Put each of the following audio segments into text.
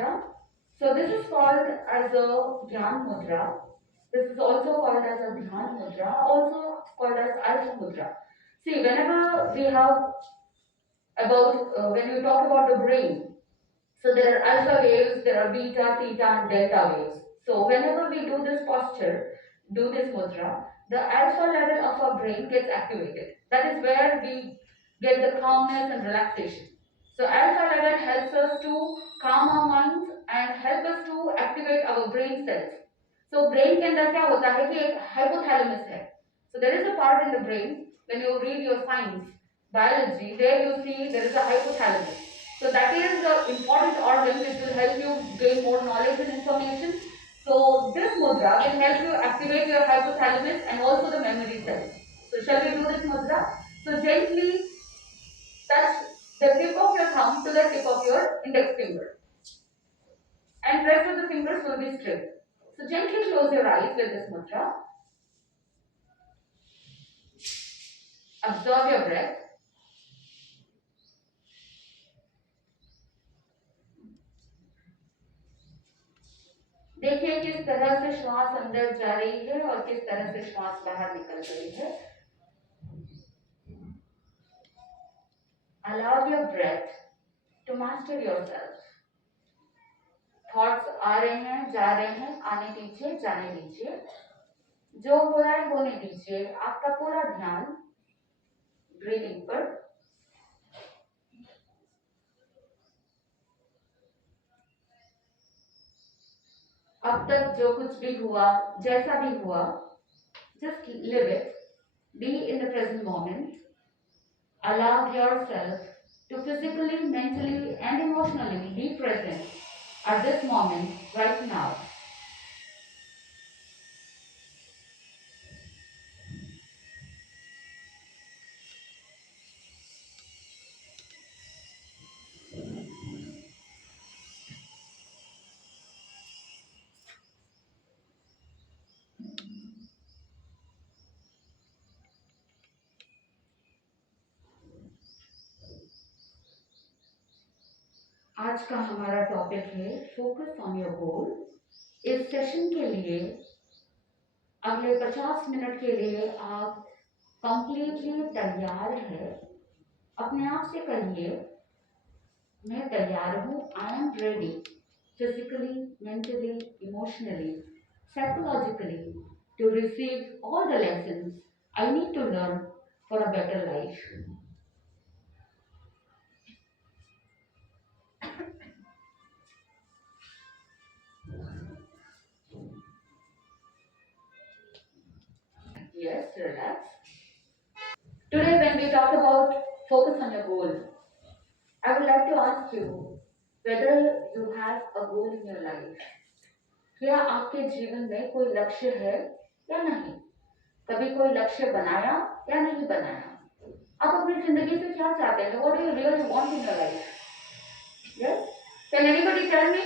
mudra. So this is called as a Dhyan mudra. This is also called as a Dhyan mudra, also called as Alpha mudra. See, whenever we have about when you talk about the brain, so there are alpha waves, there are beta, theta, and delta waves. So whenever we do this posture, do this mudra, the alpha level of our brain gets activated. That is where we get the calmness and relaxation. So alpha level helps us to calm our minds and help us to activate our brain cells. So brain के अंदर क्या होता है कि एक hypothalamus है. So there is a part in the brain when you read your science, biology, there you see there is a hypothalamus. So that is the important organ which will help you gain more knowledge and information. So this mudra will help you activate your hypothalamus and also the memory cells. So shall we do this mudra? So gently touch the tip of your thumb to the tip of your index finger. And rest of the fingers will be straight. So gently close your eyes with this mudra. Observe your breath. देखिए किस तरह से श्वास अंदर जा रही है और किस तरह से श्वास बाहर निकल रही है. Allow your breath to master yourself. Thoughts आ रहे हैं, जा रहे हैं, आने दीजिए, जाने दीजिए. जो हो रहा है होने दीजिए. आपका पूरा ध्यान ब्रीदिंग पर. अब तक जो कुछ भी हुआ, जैसा भी हुआ, just live it. Be in the present moment. Allow yourself to physically, mentally, and emotionally be present at this moment right now. आज का हमारा टॉपिक है फोकस ऑन योर गोल. इस सेशन के लिए अगले 50 मिनट के लिए आप कंप्लीटली तैयार हैं. अपने आप से कहिए, मैं तैयार हूँ. I am ready physically, mentally, emotionally, psychologically to receive all the lessons I need to learn for a better life. Yes, relax. Today, when we talk about focus on your goal, I would like to ask you whether you have a goal in your life. क्या आपके जीवन में कोई लक्ष्य है या नहीं? कभी कोई लक्ष्य बनाया या नहीं बनाया? आप अपनी जिंदगी से क्या चाहते हैं? What do you really want in your life? Yes? Can anybody tell me?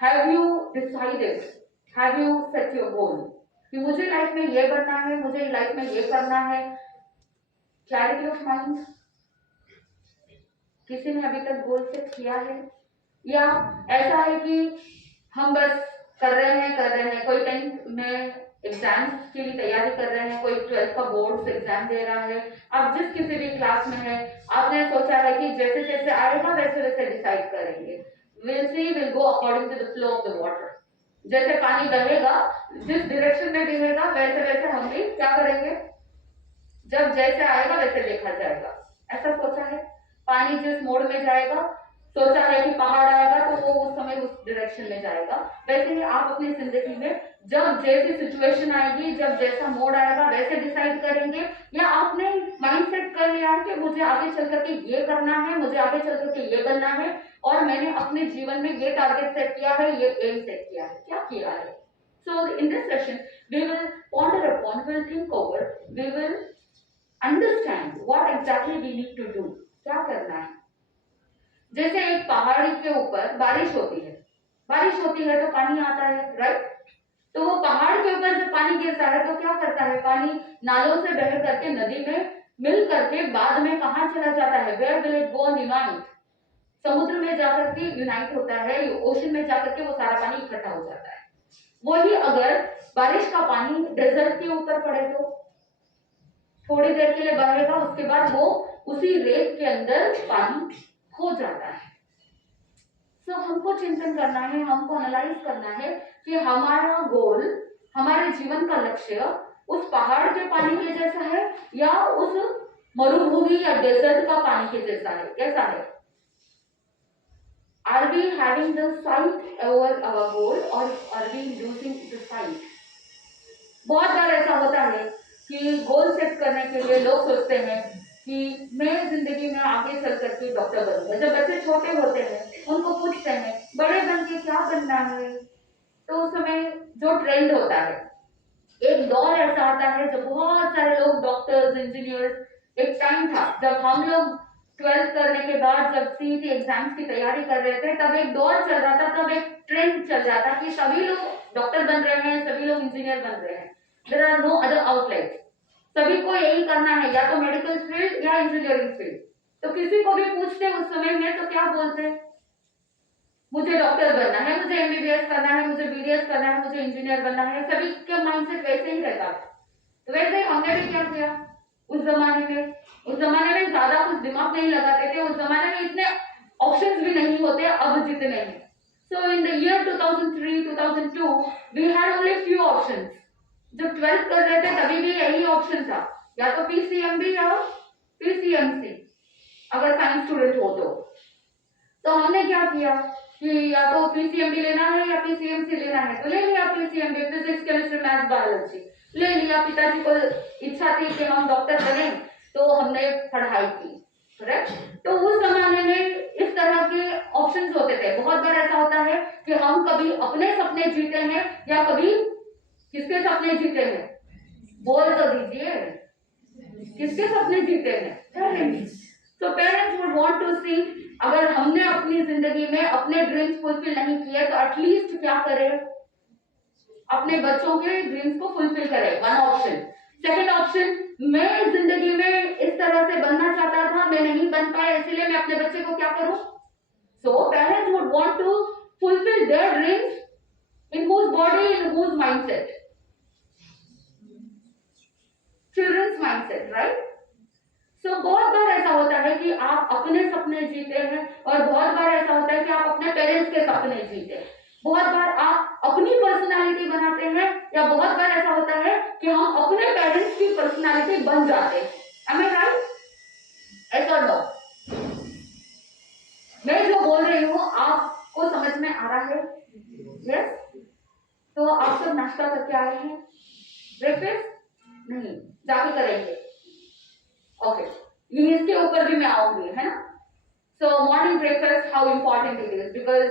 Have you decided? Have you set your goal? कि मुझे लाइफ में ये बनना है, मुझे लाइफ में ये करना है. Clarity of mind. किसी ने अभी तक गोल सेट किया है? या ऐसा है कि हम बस कर रहे हैं. कोई 10th में एग्जाम्स के लिए तैयारी कर रहे हैं, कोई 12th का बोर्ड एग्जाम दे रहा है. आप जिस किसी भी क्लास में है, आपने सोचा है कि जैसे जैसे आएगा वैसे वैसे डिसाइड करेंगे. Will see will go according to the flow of the water. जैसे पानी बहेगा, जिस डायरेक्शन में बहेगा वैसे वैसे हम भी क्या करेंगे, जब जैसे आएगा वैसे देखा जाएगा. ऐसा सोचा है. पानी जिस मोड़ में जाएगा, सोचा है कि पहाड़ आएगा तो वो उस समय उस डायरेक्शन में जाएगा. वैसे ही आप अपनी जिंदगी में जब जैसी सिचुएशन आएगी, जब जैसा मोड़ आएगा वैसे डिसाइड करेंगे. या आपने माइंड सेट कर लिया है कि मुझे आगे चल करके ये करना है, मुझे आगे चल करके ये बनना है, और मैंने अपने जीवन में ये टारगेट सेट किया है, ये एम सेट किया है. क्या किया है? So in this session we will ponder upon, we will think over, we will understand what exactly we need to do. क्या करना है? जैसे एक पहाड़ी के ऊपर बारिश होती है तो पानी आता है, राइट? तो वो पहाड़ के ऊपर जब पानी गिरता है तो क्या करता है? पानी नालों से बह करके नदी में मिल करके बाद में कहाँ चला जाता है? Where will it go on the night? समुद्र में जाकर के यूनाइट होता है, ओशन में जाकर के वो सारा पानी इकट्ठा हो जाता है। वही अगर बारिश का पानी डेजर्ट के ऊपर पड़े तो थोड़ी देर के लिए बहेगा, उसके बाद वो उसी रेत के अंदर पानी हो जाता है। तो हमको चिंतन करना है, हमको एनालाइज करना है कि हमारा गोल, हमारे जीवन का लक्ष्य उस पहाड़ के पानी के जैसा है या उस मरुभूमि या डेजर्ट का पानी के जैसा है, कैसा है? Are we having the sight over our goal or are we losing the sight? बहुत बार ऐसा होता है कि गोल सेट करने के लिए लोग सोचते हैं कि मैं जिंदगी में आगे चल करके डॉक्टर बनूंगा। जब बच्चे छोटे होते हैं उनको पूछते हैं बड़े बन के क्या बनना है, तो उस समय जो ट्रेंड होता है, एक दौर ऐसा आता है जब बहुत सारे लोग डॉक्टर्स, इंजीनियर्स, एक टाइम था जब हम लोग 12th करने के बाद जब सीईटी एग्जाम्स की तैयारी कर रहे थे, तब एक दौर चल रहा था, तब एक ट्रेंड चल रहा था कि सभी लोग डॉक्टर बन रहे हैं, सभी लोग इंजीनियर बन रहे हैं। There are no other outlet, सभी को यही करना है, या तो मेडिकल फील्ड या इंजीनियरिंग फील्ड। तो किसी को भी पूछते उस समय में तो क्या बोलते, मुझे डॉक्टर बनना है, मुझे एमबीबीएस करना है, मुझे बीडीएस करना है, मुझे इंजीनियर बनना है। सभी के माइंडसेट वैसे ही रहता था। तो वैसे ही हमने भी क्या किया उस जमाने में ज्यादा कुछ दिमाग नहीं लगाते थे, उस जमाने में इतने ऑप्शंस भी नहीं होते अब जितने हैं। So in the year 2003 2002 we had only few options. जब 12th कर रहे थे तभी भी यही ऑप्शन था, या तो पीसीएमबी या पीसीएमसी, अगर साइंस स्टूडेंट हो तो हमने क्या किया कि या तो पीसीएमबी लेना है या पीसीएमसी लेना है, तो ले लिया PCMB, physics chemistry math biology ले लिया। पिताजी को इच्छा थी कि हम डॉक्टर बने, तो हमने पढ़ाई की, करेक्ट। तो उस जमाने में इस तरह के ऑप्शंस होते थे। बहुत बार ऐसा होता है कि हम कभी अपने सपने जीते हैं या कभी किसके सपने जीते हैं, बोल तो दीजिए, किसके सपने जीते हैं? पेरेंट्स। तो पेरेंट्स वुड वांट टू सी, अगर हमने अपनी जिंदगी में अपने ड्रीम्स फुलफिल नहीं किए तो एटलीस्ट क्या करें, अपने बच्चों के ड्रीम्स को फुलफिल करें। One option. सेकंड ऑप्शन, मैं जिंदगी में इस तरह से बनना चाहता था, मैं नहीं बन पाया, इसलिए मैं अपने बच्चे को क्या करूं? So parents would want to fulfil their dreams in whose body, in whose mindset? Children's mindset, right? So बहुत बार ऐसा होता है कि आप अपने सपने जीते हैं और बहुत बार ऐसा होता है कि आप अपने पेरेंट्स के सपने जीते हैं। बहुत बार आप अपनी पर्सनालिटी बनाते हैं या बहुत बार ऐसा होता है कि हम अपने पेरेंट्स की पर्सनालिटी बन जाते हैं। Am I right? Yes or no? मैं जो बोल रही हूँ आपको समझ में आ रहा है? Yes? तो आप सब नाश्ता करके आए हैं? ब्रेकफास्ट नहीं, जाके करेंगे। ओके, इसके ऊपर भी मैं आऊंगी, है ना? So morning breakfast, how important it is, because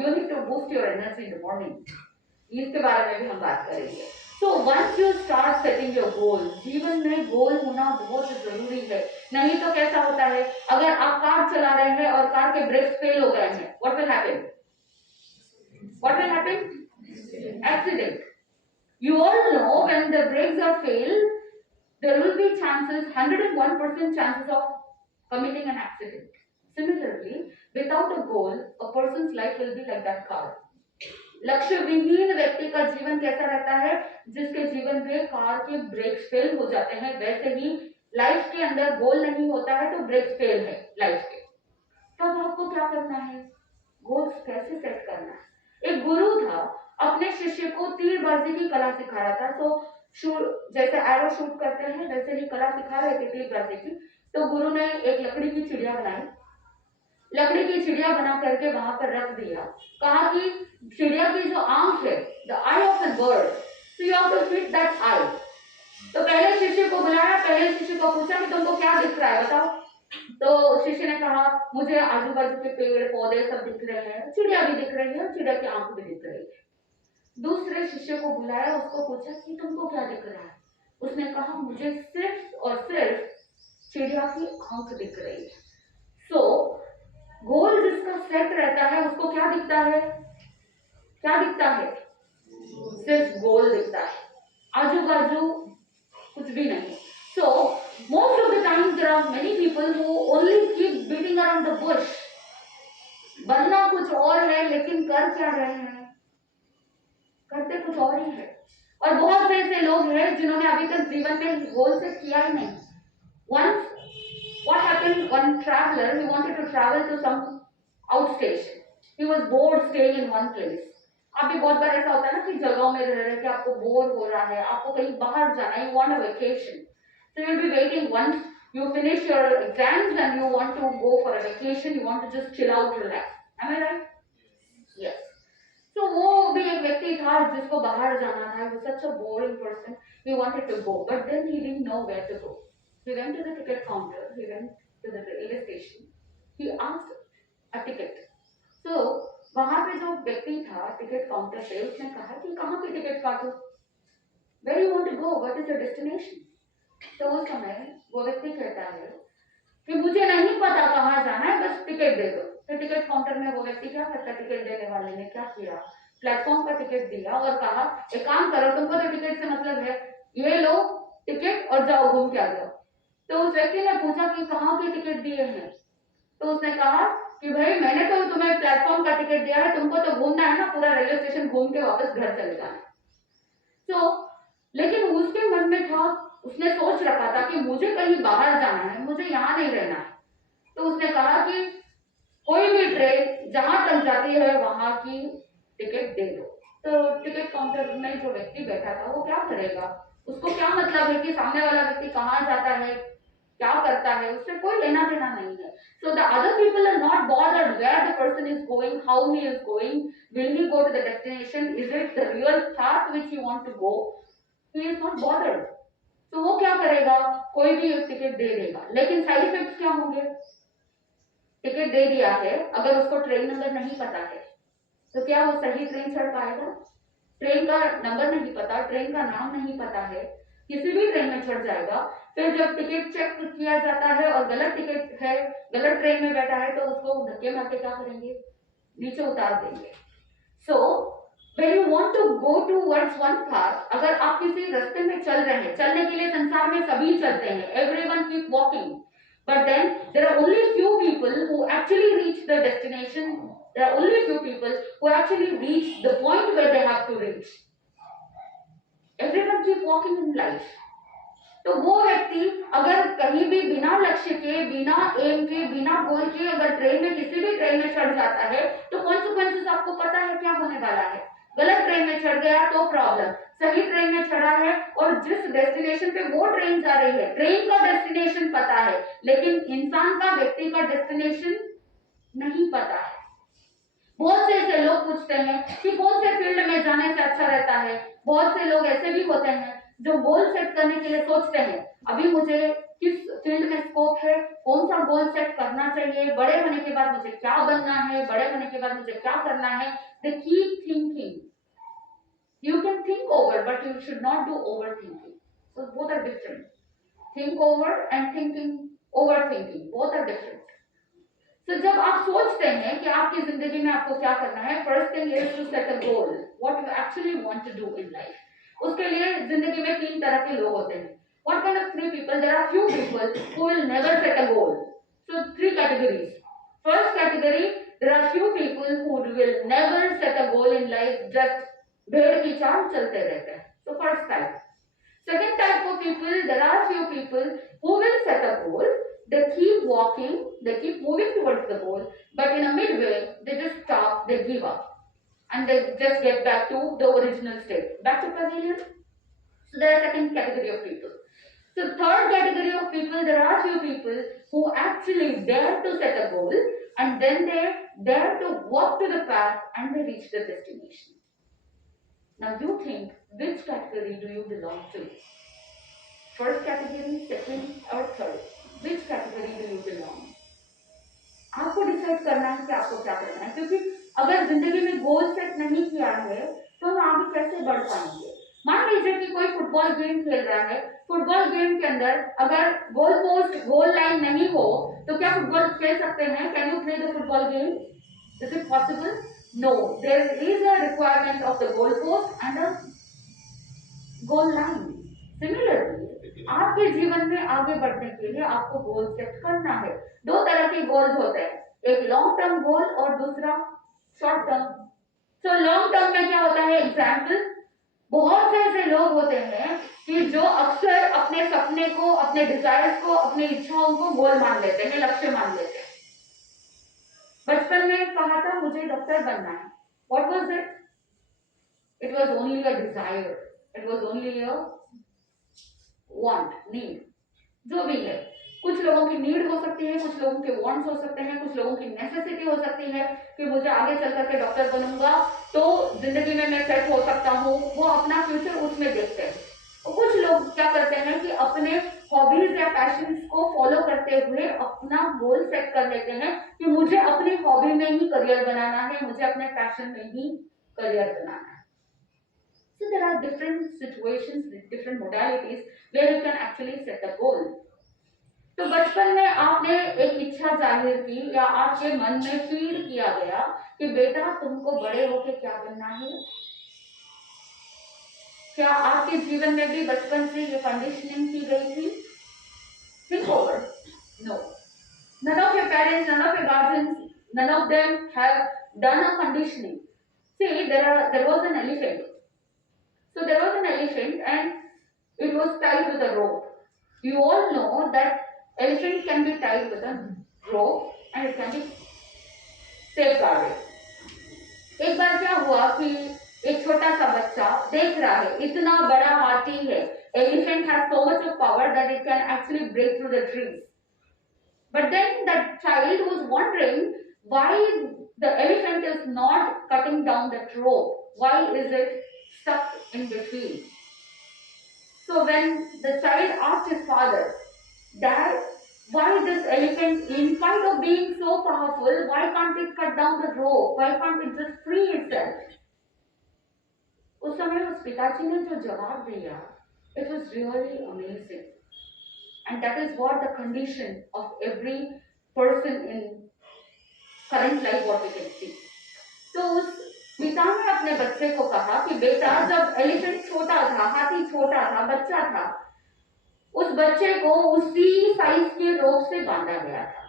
you need to boost your energy in the morning. इसके बारे में भी हम बात करेंगे। So once you start setting your goal, जीवन में गोल होना बहुत जरूरी है। नहीं तो कैसा होता है, अगर आप कार चला रहे हैं और कार के ब्रेक्स फेल हो गए हैं, what will happen? What will happen? Accident. You all know when the brakes are failed, there will be chances, 101% chances of committing an accident. Similarly, without a goal, a person's life will be like that car. लक्ष्य विहीन व्यक्ति का जीवन कैसा रहता है, जिसके जीवन में कार के ब्रेक्स फेल हो जाते हैं, वैसे ही लाइफ के अंदर गोल नहीं होता है तो ब्रेक्स फेल है लाइफ के। तब आपको क्या करना है, गोल्स कैसे सेट करना है। एक गुरु था, अपने शिष्य को तीरबाजी की कला सिखा रहा था। तो जैसे एरो शूट करते हैं वैसे ही कला सिखा रहे थे तीरबाजी की। तो गुरु ने एक लकड़ी की चिड़िया बनाई, लकड़ी की चिड़िया बना करके वहां पर रख दिया, कहा कि चिड़िया की जो आंख है, the eye of the bird, so you have to hit that eye. तो पहले शिष्य को बुलाया, पहले शिष्य को पूछा कि तुमको क्या दिख रहा है बताओ। तो शिष्य ने कहा मुझे आजू बाजू के पेड़ पौधे सब दिख रहे हैं, चिड़िया भी दिख रही है, चिड़िया की आंख भी दिख रही है। दूसरे शिष्य को बुलाया, उसको पूछा कि तुमको क्या दिख रहा है। उसने कहा मुझे सिर्फ और सिर्फ चिड़िया की आंख दिख रही है। सो गोल जिसका सेट रहता है उसको क्या दिखता है, क्या दिखता है, सिर्फ गोल दिखता है, आजू बाजू कुछ भी नहीं। So most of the times there are many people who only keep beating around the bush. बनना कुछ और है लेकिन कर क्या रहे हैं, करते कुछ और ही है। और बहुत से ऐसे लोग हैं जिन्होंने अभी तक जीवन में गोल सेट किया ही नहीं। Once what happened, one traveler, he wanted to travel to some outstation. He was bored staying in one place. अभी बहुत बार ऐसा होता है ना कि जगहों में रह रहे कि आपको बोर हो रहा है, आपको कहीं बाहर जाना है, you want a vacation. So you'll be waiting once you finish your exams and you want to go for a vacation, you want to just chill out, relax. Am I right? Yes. So वो भी एक व्यक्ति था जिसको बाहर जाना था. He was such a boring person. He wanted to go, but then he didn't know where to go. He went to the ticket counter. He went to the railway station. He asked a ticket. So वहाँ पे जो व्यक्ति था ticket counter पे, उसने कहा कि कहाँ पे ticket काटूं? Where you want to go? What is your destination? तो उस समय वो व्यक्ति कहता है कि मुझे नहीं पता कहाँ जाना है, बस टिकट दे दो। तो टिकट काउंटर में वो व्यक्ति क्या करता, टिकट देने वाले ने क्या किया, प्लेटफॉर्म का टिकट दिया और कहा एक काम करो, तुमको तो टिकट से मतलब है, ये लो टिकट और जाओ घूम के आ जाओ। तो उस व्यक्ति ने पूछा कि कहाँ के टिकट दिए हैं? तो उसने कहा कि भाई मैंने तो तुम्हें प्लेटफॉर्म का टिकट दिया है, तुमको तो घूमना है ना, पूरा रेलवे स्टेशन घूम के वापस घर चले जाना। तो लेकिन उसके मन में था, उसने सोच रखा था कि मुझे कहीं बाहर जाना है, मुझे यहाँ नहीं रहना है। तो उसने कहा कि कोई भी ट्रेन जहां तक जाती है वहां की टिकट दे दो। तो टिकट काउंटर में जो व्यक्ति बैठा था वो क्या करेगा, उसको क्या मतलब है कि सामने वाला व्यक्ति कहाँ जाता है, क्या करता है, उससे कोई लेना देना नहीं है। So the other people are not bothered where the person is going, how he is going, will he go to the destination, is it the real path which he want to go, he is not bothered. तो वो क्या करेगा, कोई भी एक ticket दे देगा। लेकिन side effects क्या होंगे, टिकट दे दिया है, अगर उसको ट्रेन नंबर नहीं पता है तो क्या वो सही ट्रेन चढ़ पाएगा? ट्रेन का नंबर नहीं पता, ट्रेन का नाम नहीं पता है, किसी भी ट्रेन में चढ़ जाएगा। फिर जब टिकट चेक किया जाता है और गलत टिकट है, गलत ट्रेन में बैठा है, तो उसको धक्के मार के क्या करेंगे, नीचे उतार देंगे। सो when you want to go towards one path, अगर आप किसी रास्ते में चल रहे हैं, चलने के लिए संसार में सभी चलते हैं, everyone keep walking, but then there are only few people who actually reach the destination. There are only few people who actually reach the point where they have to reach. Everyone keep walking in life. तो वो व्यक्ति अगर कहीं भी बिना लक्ष्य के, बिना एम के, बिना गोल के अगर ट्रेन में, किसी भी ट्रेन में चढ़ जाता है, तो कॉन्सिक्वेंसेस आपको पता है क्या होने वाला है। गलत ट्रेन में चढ़ गया तो प्रॉब्लम, सही ट्रेन में चढ़ा है और जिस डेस्टिनेशन पे वो ट्रेन जा रही है, ट्रेन का डेस्टिनेशन पता है, लेकिन इंसान का, व्यक्ति का डेस्टिनेशन नहीं पता है। बहुत से ऐसे लोग पूछते हैं कि कौन से फील्ड में जाने से अच्छा रहता है। बहुत से लोग ऐसे भी होते हैं जो गोल सेट करने के लिए सोचते हैं, अभी मुझे किस फील्ड में स्कोप है, कौन सा गोल सेट करना चाहिए, बड़े होने के बाद मुझे क्या बनना है, बड़े होने के बाद मुझे क्या करना है। They keep thinking. You can think over, but you should not do overthinking. So both are different. Think over and thinking, overthinking, both are different. So जब आप सोचते हैं कि आपकी जिंदगी में आपको क्या करना है, first thing is to set a goal, what you actually want to do in life. उसके लिए जिंदगी में 3 तरह के लोग होते हैं। What kind of 3 people? There are few people who will never set a goal. So 3 categories. First category, there are few people who will never set a goal in life, just भेड़ की चाल चलते रहते हैं। So first type. Second type of people, there are few people who will set a goal. They keep walking, they keep moving towards the goal, but in a midway, they just stop, they give up, and they just get back to the original state, back to pavilion. So there are second category of people. So third category of people, there are few people who actually dare to set a goal, and then they dare to walk to the path, and they reach the destination. Now you think, which category do you belong to? First category, second or third? Which category do you belong? आपको decide करना है कि आपको क्या करना है, क्योंकि अगर जिंदगी में गोल सेट नहीं किया है तो हम आगे कैसे बढ़ पाएंगे। मान लीजिए कि कोई फुटबॉल गेम खेल रहा है, फुटबॉल गेम के अंदर अगर गोल पोस्ट, गोल लाइन नहीं हो तो क्या फुटबॉल खेल सकते हैं? Can you play the football game? Is it possible? No, there is a requirement of the goal post and a goal line. Similarly आपके जीवन में आगे बढ़ने के लिए आपको गोल सेट करना है। 2 तरह के गोल्स होते हैं, एक लॉन्ग टर्म गोल और दूसरा short term. So long term में क्या होता है, एग्जाम्पल, बहुत से ऐसे लोग होते हैं कि जो अक्सर अपने सपने को, अपने डिजायर्स को, अपनी इच्छाओं को गोल मान लेते हैं, लक्ष्य मान लेते हैं। बचपन में कहा था मुझे डॉक्टर बनना है, what was it? It was only a desire, it was only a want, need, जो भी है। कुछ लोगों की नीड हो सकती है, कुछ लोगों के वांट्स हो सकते हैं, कुछ लोगों की नेसेसिटी हो सकती है कि मुझे आगे चल करके डॉक्टर बनूंगा तो जिंदगी में मैं सेट हो सकता हूँ, वो अपना फ्यूचर उसमें देखते हैं। और कुछ लोग क्या करते हैं कि अपने हॉबीज या पैशंस को फॉलो करते हुए अपना गोल सेट कर लेते हैं कि मुझे अपनी हॉबी में ही करियर बनाना है, मुझे अपने पैशन में ही करियर बनाना है। So there are different situations, different modalities where you can actually set a goal. तो बचपन में आपने एक इच्छा जाहिर की या आपके मन में फीड किया गया कि बेटा तुमको बड़े होके क्या बनना है। क्या आपके जीवन में भी बचपन से ये कंडीशनिंग की गई थी? Think over. No. None of your parents, none of your guardians, none of them have done a conditioning. See, there was an elephant. So there was an elephant and it was tied with a rope. You all know that elephant can be tied with a rope and it can be safeguarded. एक बार क्या हुआ कि एक छोटा सा बच्चा देख रहा है इतना बड़ा हाथी है, elephant has so much of power that it can actually break through the trees. But then that child was wondering why the elephant is not cutting down that rope. Why is it stuck in between? So when the child asked his father, Dad, why this elephant, in spite of being so powerful, why can't it cut down the rope? Why can't it just free itself? उस समय उस पिताजी ने जो जवाब दिया, it was really amazing. And that is what the condition of every person in current life what we can see. तो उस पिता ने अपने बच्चे को कहा कि बेटा जब एलिफेंट छोटा था, हाथी छोटा था, बच्चा था, उस बच्चे को उसी साइज के रोप से बांधा गया था.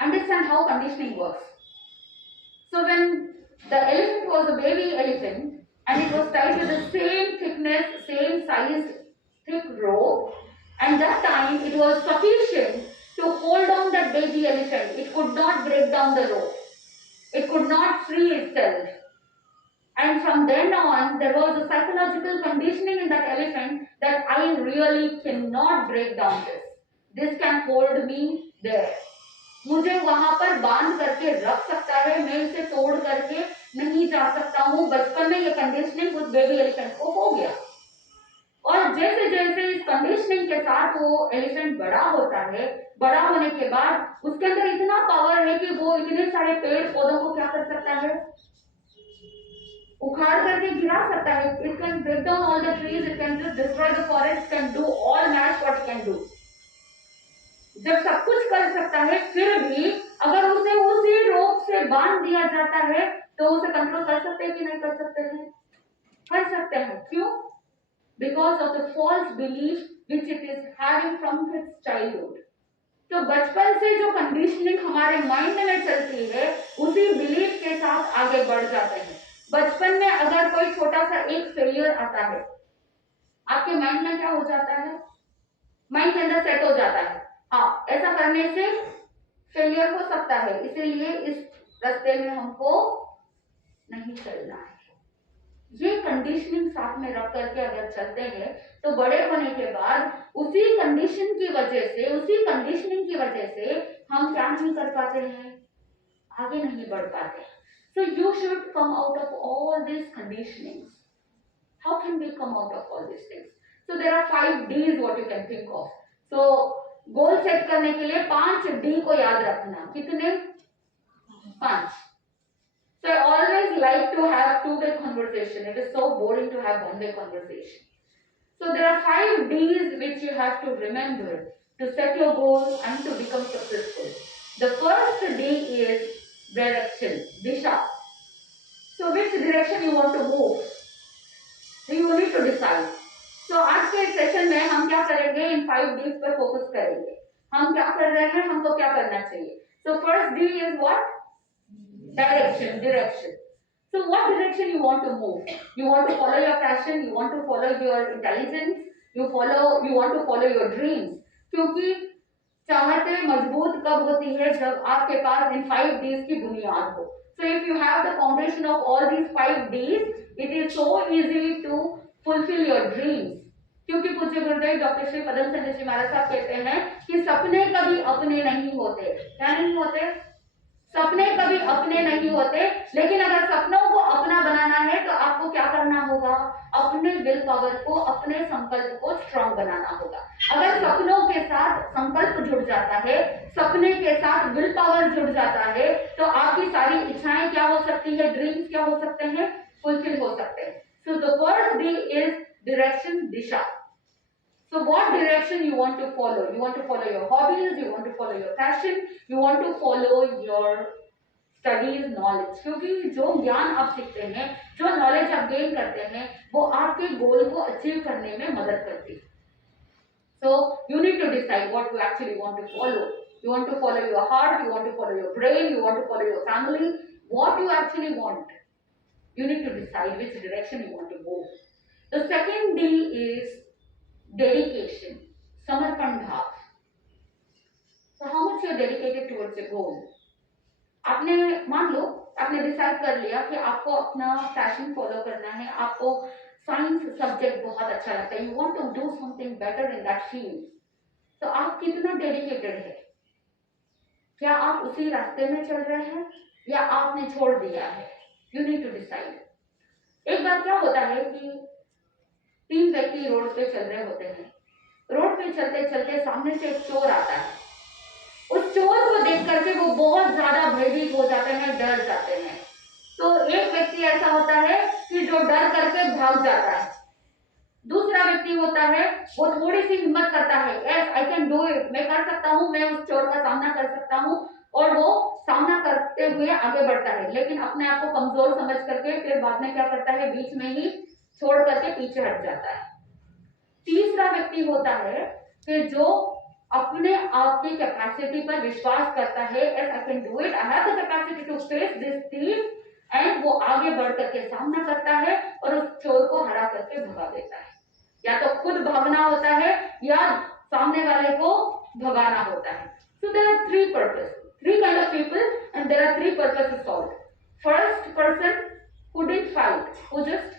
Understand how conditioning works. So when the elephant was a baby elephant and it was tied with the same thickness, same size, thick rope, and that time it was sufficient to hold on that baby elephant. It could not break down the rope. It could not free itself. And from then on, there was a psychological conditioning in that elephant that I really cannot break down this. This can hold me there. मुझे वहां पर बांध करके रख सकता है, मैं इसे तोड़ करके नहीं जा सकता हूँ. बचपन में ये कंडीशनिंग उस बेबी एलिफेंट को हो गया. और जैसे जैसे इस कंडीशनिंग के साथ वो एलिफेंट बड़ा होता है, बड़ा होने के बाद उसके अंदर इतना पावर है कि वो इतने सारे पेड़ पौधों को क्या कर सकता है, उखाड़ करके गिरा सकता है. It can break down all the trees, it can just destroy the forest, can do all much what it can do. जब सब कुछ कर सकता है, फिर भी अगर उसे उसी रोप से बांध दिया जाता है तो उसे कंट्रोल कर सकते हैं कि नहीं कर सकते हैं? कर सकते हैं. क्यों? Because of the false belief which it is having from its childhood. तो बचपन से जो कंडीशनिंग हमारे माइंड में चलती है, उसी बिलीफ के साथ आगे बढ़ जाते हैं. बचपन में अगर कोई छोटा सा एक फेलियर आता है, आपके माइंड में क्या हो जाता है? माइंड के अंदर सेट हो जाता है, हाँ ऐसा करने से फेलियर हो सकता है, इसीलिए इस रास्ते में हमको नहीं चलना है. ये कंडीशनिंग साथ में रख करके अगर चलते हैं तो बड़े होने के बाद उसी कंडीशन की वजह से, उसी कंडीशनिंग की वजह से हम क्या नहीं कर पाते हैं, आगे नहीं बढ़ पाते. So you should come out of all these conditionings. How can we come out of all these things? So there are 5 D's what you can think of. So goal set करने के लिए 5 D को याद रखना. कितने? 5. So I always like to have two-way conversation. It is so boring to have one-way conversation. So there are 5 D's which you have to remember to set your goal and to become successful. The first D is direction, disha. So which direction you want to move? So you need to decide. So आज के session में हम क्या करेंगे, इन 5 D's पर focus करेंगे. हम क्या कर रहे हैं, हमको क्या करना चाहिए. So first D is what? Direction, direction. So what direction you want to move? You want to follow your passion, you want to follow your intelligence, you want to follow your dreams. क्योंकि चाहते मजबूत कब होती है जब आपके पास इन 5 D's की बुनियाद हो. So if you have the foundation of all these 5 D's, it is so easy to fulfill your dreams. क्योंकि पूज्य गुरुदेव डॉक्टर श्री पदम चंद्र जी महाराज साहब कहते हैं कि सपने कभी अपने नहीं होते. क्या नहीं होते? सपने कभी अपने नहीं होते. लेकिन अगर सपनों को अपना बनाना है तो आपको क्या करना होगा? अपने विल पावर को, अपने संकल्प को स्ट्रांग बनाना होगा. अगर सपनों के साथ संकल्प जुड़ जाता है, सपने के साथ विल पावर जुड़ जाता है, तो आपकी सारी इच्छाएं क्या हो सकती है? ड्रीम्स क्या हो सकते हैं? फुलफिल हो सकते हैं. So the first D is direction, Disha. So what direction you want to follow? You want to follow your hobbies, you want to follow your passion, you want to follow your studies, knowledge. क्योंकि जो ज्ञान आप सीखते हैं, जो knowledge आप gain करते हैं, वो आपके गोल को अचीव करने में मदद करती है. So you need to decide what you actually want to follow. You want to follow your heart, you want to follow your brain, you want to follow your family. What you actually want, you need to decide which direction you want to move. The second D is dedication, समर्पण भाव. So how much you are dedicated towards your goal? आपने मान लो आपने decide कर लिया कि आपको अपना पैशन फॉलो करना है, आपको साइंस सब्जेक्ट बहुत अच्छा लगता है, you want to do something better in that field. तो आप कितना डेडिकेटेड है? क्या आप उसी रास्ते में चल रहे हैं या आपने छोड़ दिया है? You need to decide. एक बार क्या होता है कि 3 व्यक्ति रोड पे चल रहे होते हैं. रोड पे चलते चलते सामने से एक चोर आता है. उस चोर को देख करके वो बहुत ज्यादा भयभीत हो जाते हैं, डर जाते हैं. तो एक व्यक्ति ऐसा होता है कि जो डर करके भाग जाता है. दूसरा व्यक्ति होता है वो थोड़ी सी हिम्मत करता है, yes I can do it, मैं कर सकता हूँ, मैं उस चोर का सामना कर सकता हूँ, और वो सामना करते हुए आगे बढ़ता है. लेकिन अपने आप को कमजोर समझ करके फिर बाद में क्या करता है? बीच में ही छोड़ करके पीछे हट जाता है. तीसरा व्यक्ति होता है कि जो अपने आप की कैपेसिटी पर विश्वास करता है, yes I can do it, I have the capacity to face this thief, and वो आगे बढ़ करके सामना करता है और उस चोर को हरा करके भगा देता है. या तो खुद भागना होता है या सामने वाले को भगाना होता है. So there are 3 purposes, 3 kind of people, and there are 3 purposes solved. First person who didn't fight, who just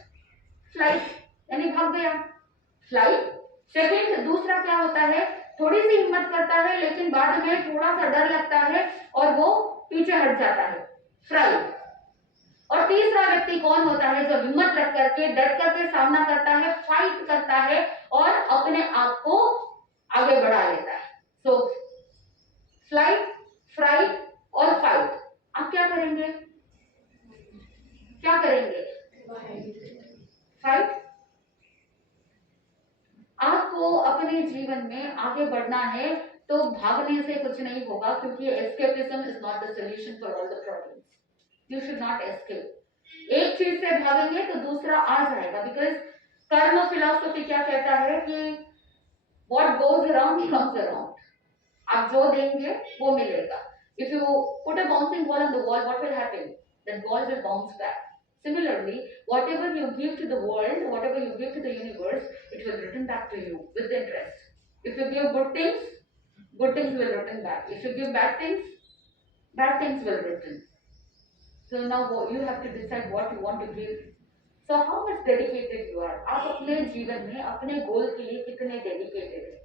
flight, यानी भाग गया, फ्लाइट. सेकंड, दूसरा क्या होता है? थोड़ी सी हिम्मत करता है लेकिन बाद में थोड़ा सा डर लगता है और वो पीछे हट जाता है, फ्लाइट. और तीसरा व्यक्ति कौन होता है? जो हिम्मत रख करके डट करके सामना करता है, फाइट करता है और अपने आप को आगे बढ़ा लेता है. सो फ्लाइट, फ्राइट और फाइट. आप क्या करेंगे? क्या करेंगे? फाइट. आपको अपने जीवन में आगे बढ़ना है तो भागने से कुछ नहीं होगा, क्योंकि escapism is not the solution for all the problems. You should not escape. एक चीज से भागेंगे तो दूसरा आ जाएगा, बिकॉज कर्म फिलॉसफी क्या कहता है कि what goes around comes around. आप जो देंगे वो मिलेगा. If you put a bouncing ball on the wall, what will happen? That ball will bounce back. Similarly, whatever you give to the world, whatever you give to the universe, it will return back to you with interest. If you give good things will return back. If you give bad things will return. So now you have to decide what you want to give. So how much dedicated you are? आप अपने जीवन में अपने गोल के लिए कितने dedicated हैं?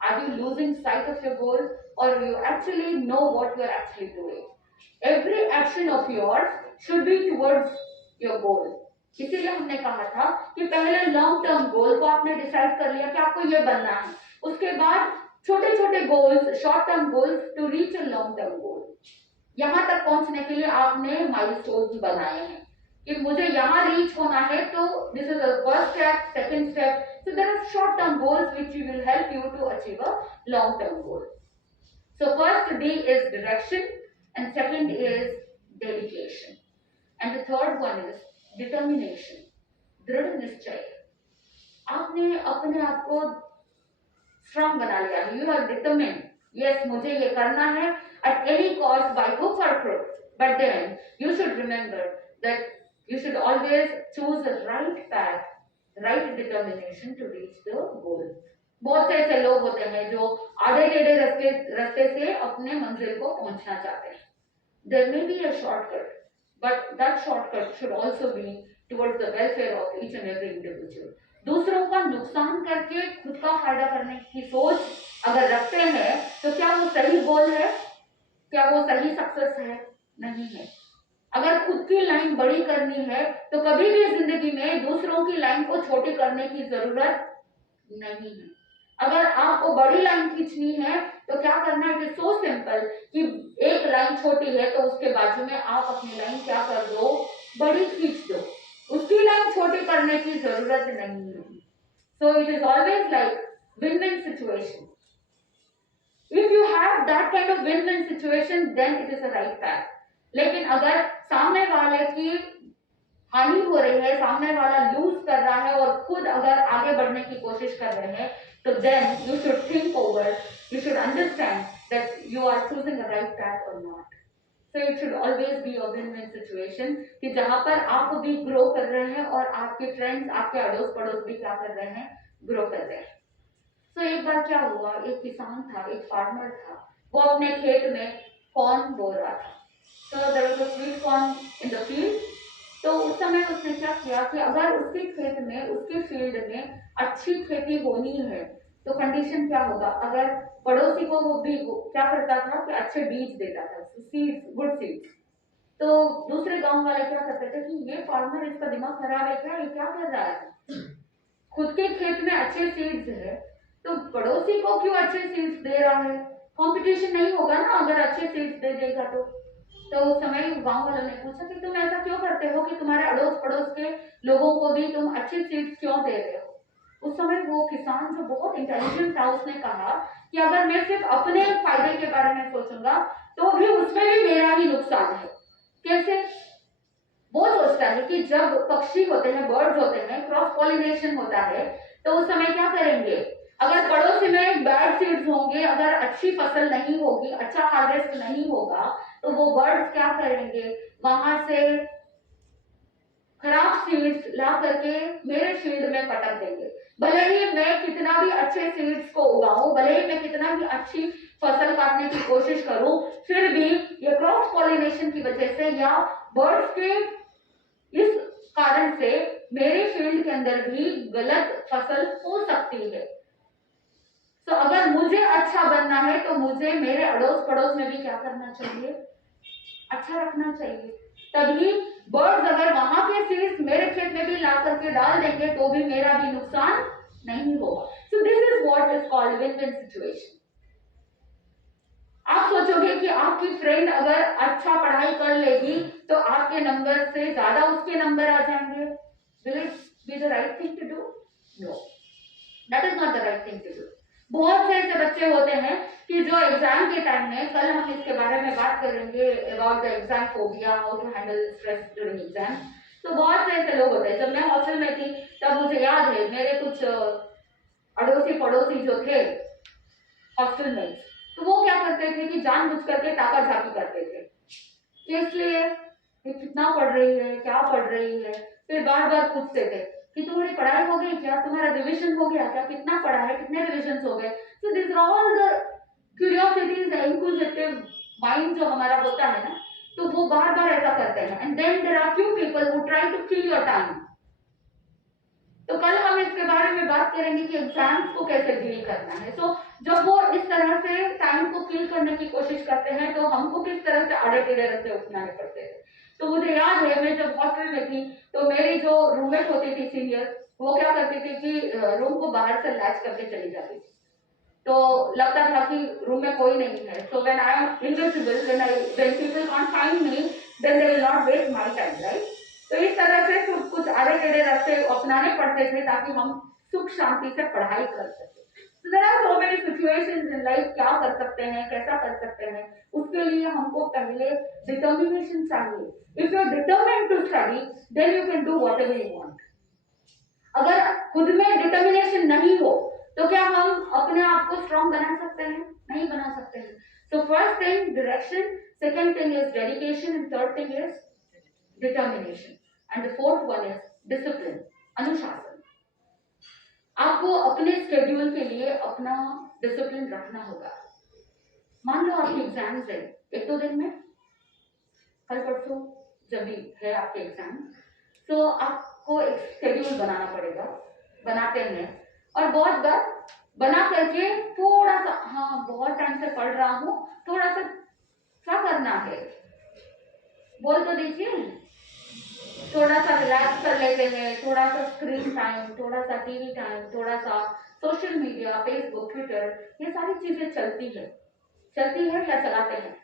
Are you losing sight of your goal, or you actually know what you are actually doing? Every action of yours should be towards your goal. इसीलिए हमने कहा था कि पहले लॉन्ग टर्म गोल को आपने डिसाइड कर लिया कि आपको ये बनना है. उसके बाद छोटे छोटे goals, short term goals to reach a long term goal. यहां तक पहुंचने के लिए आपने माइलस्टोन्स बनाए हैं कि मुझे यहां रीच होना है, तो this is the first step, second step. So there are short term goals which will help you to achieve a long term goal. So first D is direction and second is dedication. And the third one is determination, दृढ़ निश्चय. आपने अपने आप को strong बना लिया है. You are determined. Yes, मुझे ये करना है. at any cost by hook or crook. But then you should remember that you should always choose the right path, right determination to reach the goal. बहुत से ऐसे लोग होते हैं जो आधे टेढ़े रास्ते से अपने मंजिल को पहुंचना चाहते हैं. There may be a shortcut, but that shortcut should also be towards the welfare of each and every individual. दूसरों का नुकसान करके खुद का फायदा करने की सोच अगर रखते हैं तो क्या वो सही गोल है? क्या वो सही सक्सेस है? नहीं है. अगर खुद की लाइन बड़ी करनी है तो कभी भी जिंदगी में दूसरों की लाइन को छोटी करने की जरूरत नहीं है. अगर आपको बड़ी लाइन खींचनी है तो क्या करना है? इट इज सो सिंपल कि एक लाइन छोटी है तो उसके बाजू में आप अपनी लाइन क्या कर दो? बड़ी खींच दो. उसकी लाइन छोटी करने की जरूरत नहीं है. So it is always like win win situation. If you have that kind of win-win situation, then it is a right path. लेकिन अगर सामने वाले की हानि हो रही है, सामने वाला लूज कर रहा है और खुद अगर आगे बढ़ने की कोशिश कर रहे हैं, तो then you should think over, you should understand that you are choosing the right path or not. So it should always be a win-win situation कि जहाँ पर आप भी ग्रो कर रहे हैं और आपके फ्रेंड्स, आपके अड़ोस पड़ोस भी क्या कर रहे हैं? ग्रो कर रहे हैं. तो एक बार क्या हुआ, एक किसान था, एक फार्मर था, वो अपने खेत में कॉर्न बो रहा था. तो there was a sweet corn in the field. तो उस समय उसने क्या किया कि अगर उसके खेत में, उसके फील्ड में अच्छी खेती होनी है तो कंडीशन क्या होगा? अगर पड़ोसी को वो भी क्या करता था कि अच्छे बीज देता था, सीड्स, गुड सीड्स. तो दूसरे गांव वाले क्या करते थे कि ये फार्मर, इसका दिमाग खराब है क्या, ये क्या कर रहा है? खुद के खेत में अच्छे सीड्स है तो पड़ोसी को क्यों अच्छे सीड्स दे रहा है? कंपटीशन नहीं होगा ना अगर अच्छे सीड्स दे देगा तो. उस समय गांव वालों ने पूछा कि तुम ऐसा क्यों करते हो कि तुम्हारे अड़ोस पड़ोस के लोगों को भी तुम अच्छे सीड्स क्यों दे रहे हो? उस समय वो किसान जो बहुत इंटेलिजेंट था उसने कहा कि अगर मैं सिर्फ अपने फायदे के बारे में सोचूंगा तो भी उसमें भी मेरा ही नुकसान है. कैसे? वो सोचता है कि जब पक्षी होते हैं, बर्ड्स होते हैं, क्रॉस पॉलिनेशन होता है तो उस समय क्या करेंगे? अगर पड़ोसी में बैड सीड्स होंगे, अगर अच्छी फसल नहीं होगी, अच्छा हार्वेस्ट नहीं होगा तो वो बर्ड्स क्या करेंगे? वहां से खराब सीड्स ला करके मेरे फील्ड में पटक देंगे. भले ही मैं कितना भी अच्छे सीड्स को उगाऊं, भले ही मैं कितना भी अच्छी फसल काटने की कोशिश करूं, फिर भी ये क्रॉस पॉलिनेशन की वजह से या बर्ड्स के इस कारण से मेरे फील्ड के अंदर भी गलत फसल हो सकती है. तो अगर मुझे अच्छा बनना है तो मुझे मेरे अड़ोस पड़ोस में भी क्या करना चाहिए? अच्छा रखना चाहिए. तभी बर्ड्स अगर वहां के सीड्स मेरे खेत में भी ला करके डाल देंगे तो भी मेरा भी नुकसान नहीं होगा. So this is what is called win win situation. आप सोचोगे कि आपकी फ्रेंड अगर अच्छा पढ़ाई कर लेगी तो आपके नंबर से ज्यादा उसके नंबर आ जाएंगे. Will it be the right thing to do? No. That is not the right thing to do. बहुत से ऐसे बच्चे होते हैं कि जो एग्जाम के टाइम में, कल हम इसके बारे में बात करेंगे about the exam phobia, how to handle stress during exam. तो बहुत से ऐसे लोग होते हैं. जब मैं हॉस्टल में थी तब मुझे याद है मेरे कुछ अड़ोसी पड़ोसी जो थे हॉस्टल में, तो वो क्या करते थे कि जानबूझ करके ताका झाकी करते थे. इसलिए ये कितना पढ़ रही है, क्या पढ़ रही है, फिर बार बार पूछते थे कि तुम्हारी पढ़ाई हो गई क्या, तुम्हारा रिवीजन हो गया क्या, कितना पढ़ा है, कितने रिवीजन हो गए. So this are all the curiosities, inquisitive mind जो हमारा होता है ना, तो वो बार बार ऐसा करते हैं. And then there are few people who try to kill your time. तो कल हम इसके बारे में बात करेंगे कि एग्जाम्स को कैसे डील करना है. सो जब वो इस तरह से टाइम को किल करने की कोशिश करते हैं तो हमको किस तरह से आड़े टेढ़े रास्ते अपनाने पड़ते हैं. तो मुझे याद है मैं जब हॉस्टल में थी तो मेरी जो रूममेट होती थी सीनियर, वो क्या करती थी कि रूम को बाहर से लैच करके चली जाती थी. तो लगता था कि रूम में कोई नहीं है. So when I am invisible, when people can't find me, then they will not waste my time, right. तो इस तरह से कुछ आड़े टेढ़े रास्ते अपनाने पड़ते थे ताकि हम सुख शांति से पढ़ाई कर सके. So there are so many situations in life. क्या कर सकते हैं, कैसा कर सकते हैं, उसके लिए हमको पहले डिटर्मिनेशन चाहिए. If you are determined to study, then you can do whatever you want. अगर खुद में डिटर्मिनेशन नहीं हो तो क्या हम अपने आप को स्ट्रॉन्ग बना सकते हैं? नहीं बना सकते हैं. So first thing direction, second thing is dedication, and third thing is determination, and the fourth one is discipline, अनुशासन. आपको अपने स्केड्यूल के लिए अपना डिसिप्लिन रखना होगा. मान लो आपके एग्जाम्स है एक दो दिन में, कल परसों जब भी है आपके एग्जाम, तो आपको एक स्केड्यूल बनाना पड़ेगा. बनाते हैं और बहुत बार बना करके थोड़ा सा, हाँ बहुत टाइम से पढ़ रहा हूँ, थोड़ा सा क्या करना है बोल तो दीजिए. थोड़ा सा रिलैक्स कर लेते हैं, थोड़ा सा स्क्रीन टाइम, थोड़ा सा टीवी टाइम, थोड़ा सा सोशल मीडिया, फेसबुक, ट्विटर, ये सारी चीजें चलती है या चलाते हैं.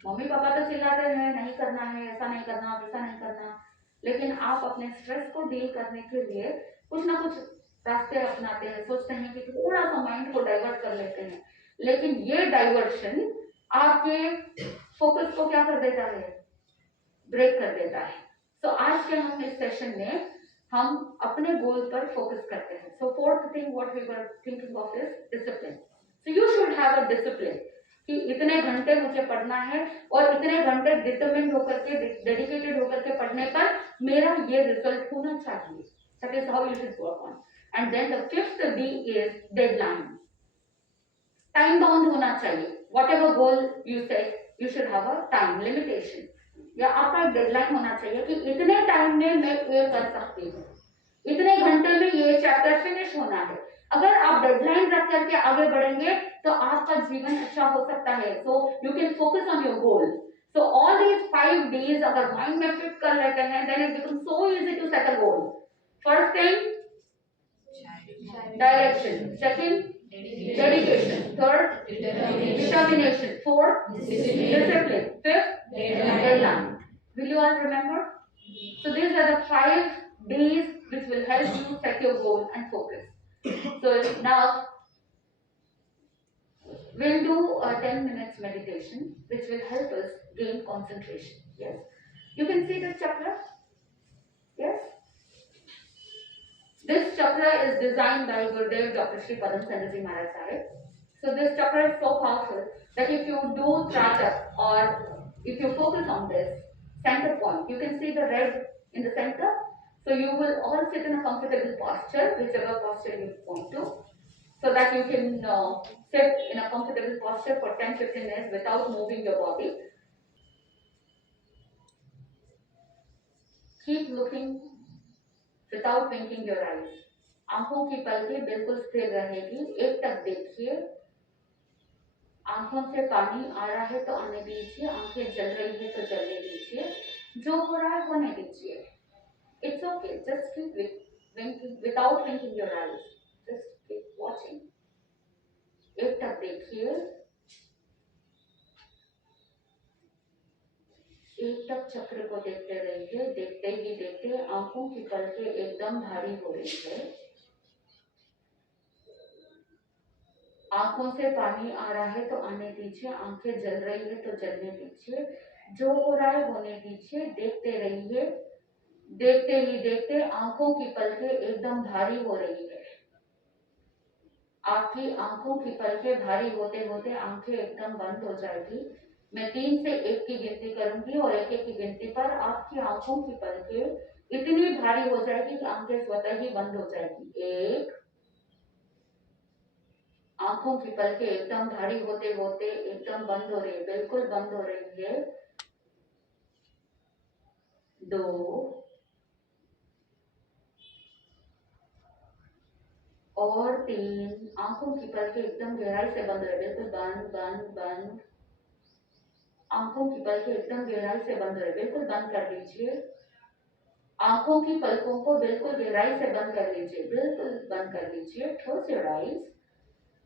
मम्मी पापा तो चिल्लाते हैं नहीं करना है, ऐसा नहीं करना, वैसा नहीं करना, लेकिन आप अपने स्ट्रेस को डील करने के लिए कुछ ना कुछ रास्ते अपनाते हैं, सोचते हैं कि थोड़ा सा माइंड को डाइवर्ट कर लेते हैं, लेकिन ये डाइवर्शन आपके फोकस को क्या कर देता है, ब्रेक कर देता है. सो आज के हम इस सेशन में हम अपने गोल पर फोकस करते हैं. So fourth thing what we were thinking of is discipline. So you should have a discipline कि इतने घंटे मुझे पढ़ना है और इतने घंटे डिटरमिन्ड होकर के, डेडिकेटेड होकर के पढ़ने पर मेरा ये रिजल्ट होना चाहिए. That is how you should work on. And then the fifth D is deadline. Time bound होना चाहिए. Whatever goal you set, you should have a time limitation, या आपका एक डेडलाइन होना चाहिए कि इतने टाइम में मैं ये कर सकती हूँ, इतने घंटे में ये चैप्टर फिनिश होना है. अगर आप डेडलाइन रख करके आगे बढ़ेंगे तो आपका जीवन अच्छा हो सकता है. So you can focus on your goal. So all these 5 days अगर माइंड में फिट कर लेते हैं, then it becomes so easy to set a goal. First thing direction, second dedication, third determination, fourth discipline, fifth deadline. Will you all remember? So these are the 5 days which will help you set your goal and focus. So now we'll do a 10 minutes meditation which will help us gain concentration. Yes, you can see this chakra. Yes, this chakra is designed by Gurudev Dr. Shri Padam Sanji Maharaj Sahib. So this chakra is so powerful that if you do Tratak or if you focus on this center point, you can see the red in the center. So you will all sit in a comfortable posture, whichever posture you want to, so that you can sit in a comfortable posture for 10-15 minutes without moving your body. Keep looking without winking your eyes. आंखों की पलकें बिल्कुल स्थिर रहेगी. एक तक देखिए. आंखों से पानी आ रहा है तो आने दीजिए, आंखें जल रही है तो जलने दीजिए, जो हो रहा है होने दीजिए. It's okay, just keep winking without winking your eyes. Just keep watching. एक तक देखिए. एक तक चक्र को देखते रहिए. देखते ही देखते आंखों की पलकें एकदम भारी हो रही है. आंखों से पानी आ रहा है तो आने दीजिए, आंखें जल रही है तो जलने दीजिए, जो हो रहा है होने दीजिए. देखते रहिए. देखते ही देखते आंखों की पलकें एकदम भारी हो रही है. आपकी आंखों की पलकें भारी होते होते आंखें एकदम बंद हो जाएगी. मैं 3 से 1 की गिनती करूंगी और 1-1 की गिनती पर आपकी आंखों की पलकें इतनी भारी हो जाएगी कि आंखें स्वतः ही बंद हो जाएगी. 1, आंखों की पलकें एकदम भारी होते होते एकदम बंद हो रही है, बिल्कुल बंद हो रही है. 2 और 3, आंखों की पलकें एकदम गहराई से बंद हो रही है, बिल्कुल बंद बंद बंद. आंखों की पलकें एकदम गहराई से बंद हो रही है, बिल्कुल बंद कर लीजिए. आंखों की पलकों को बिल्कुल गहराई से बंद कर लीजिए, बिल्कुल बंद कर लीजिए. Close your eyes.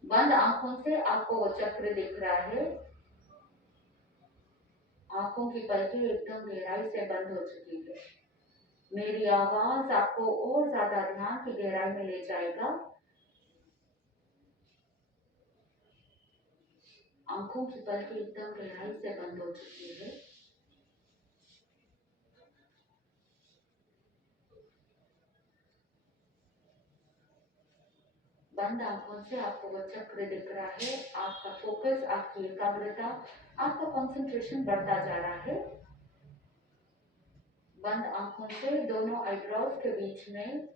बंद आंखों से आपको वो चक्र दिख रहा है. आंखों की पलकें एकदम गहराई से बंद हो चुकी है. मेरी आवाज आपको और ज्यादा ध्यान की गहराई में ले जाएगा. आंखों की पलकें एकदम गहराई से बंद हो चुकी है. बंद आंखों से आपको वो चक्र दिख रहा है, आपका फोकस, आपकी एकाग्रता, आपका कंसंट्रेशन बढ़ता जा रहा है। बंद आंखों से दोनों आईब्रोज के बीच में,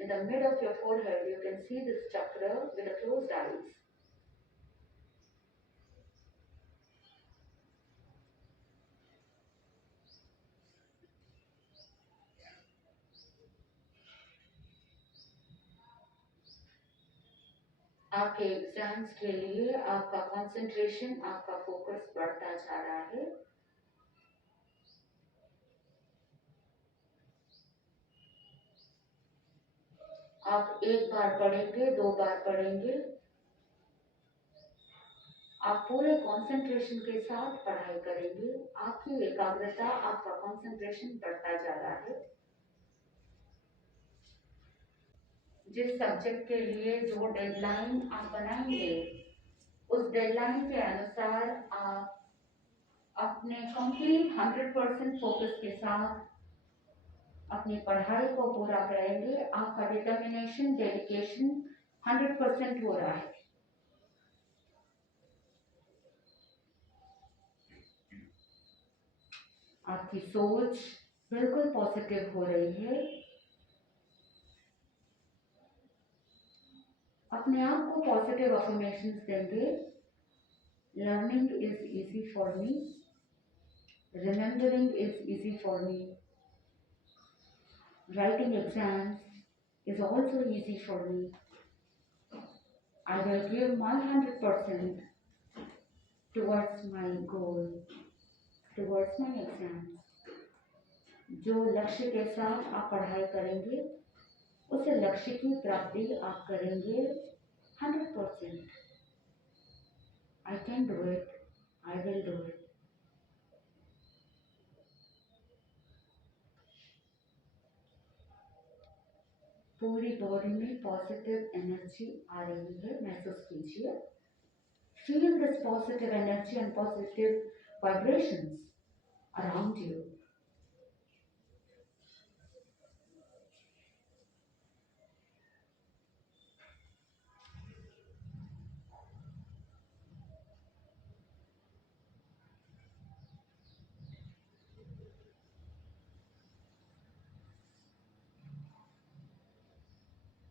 in the mid of your forehead, you can see this chakra with the closed eyes. आपके एग्जाम्स के लिए आपका कंसंट्रेशन, आपका फोकस बढ़ता जा रहा है। आप एक बार पढ़ेंगे, 2 बार पढ़ेंगे, आप पूरे कंसंट्रेशन के साथ पढ़ाई करेंगे। आपकी एकाग्रता, आपका कंसंट्रेशन बढ़ता जा रहा है। जिस सब्जेक्ट के लिए जो डेडलाइन आप बनाएंगे, उस डेडलाइन के अनुसार आप अपने कंप्लीट 100% फोकस के साथ अपनी पढ़ाई को पूरा करेंगे। आपका डिटर्मिनेशन, डेडिकेशन 100% हो रहा है। आपकी सोच बिल्कुल पॉजिटिव हो रही है। अपने आप को पॉजिटिव अफर्मेशंस देंगे। Learning is easy for me, remembering is easy for me, writing exams is also easy for me. I will give my 100% towards my goal, towards my exams. जो लक्ष्य के साथ आप पढ़ाई करेंगे, उस लक्ष्य की प्राप्ति आप करेंगे 100%. I can do it. I will do it. पूरी बॉडी में पॉजिटिव एनर्जी आ रही है, महसूस कीजिए। Feel this positive energy and positive vibrations around you.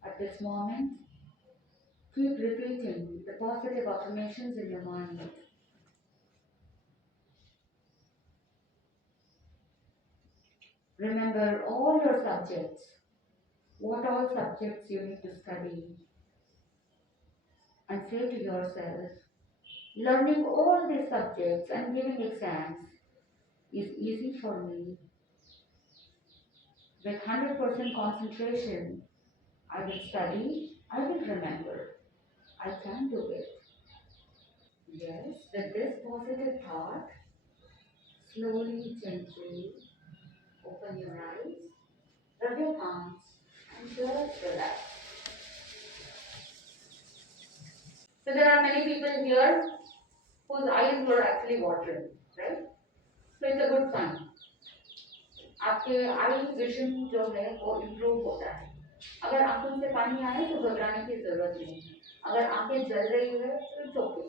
At this moment, keep repeating the positive affirmations in your mind. Remember all your subjects, what all subjects you need to study, and say to yourself, learning all these subjects and giving exams is easy for me. With 100% concentration, I will study, I will remember, I can do it. Yes, with this positive thought, slowly, gently open your eyes, rub your palms, and just relax. So there are many people here whose eyes were actually watering, right? So it's a good sign. आपके eye vision जो है वो improve होता है। अगर आंखों से पानी आए तो घबराने की जरूरत नहीं है। अगर आंखें जल रही है तो it's okay.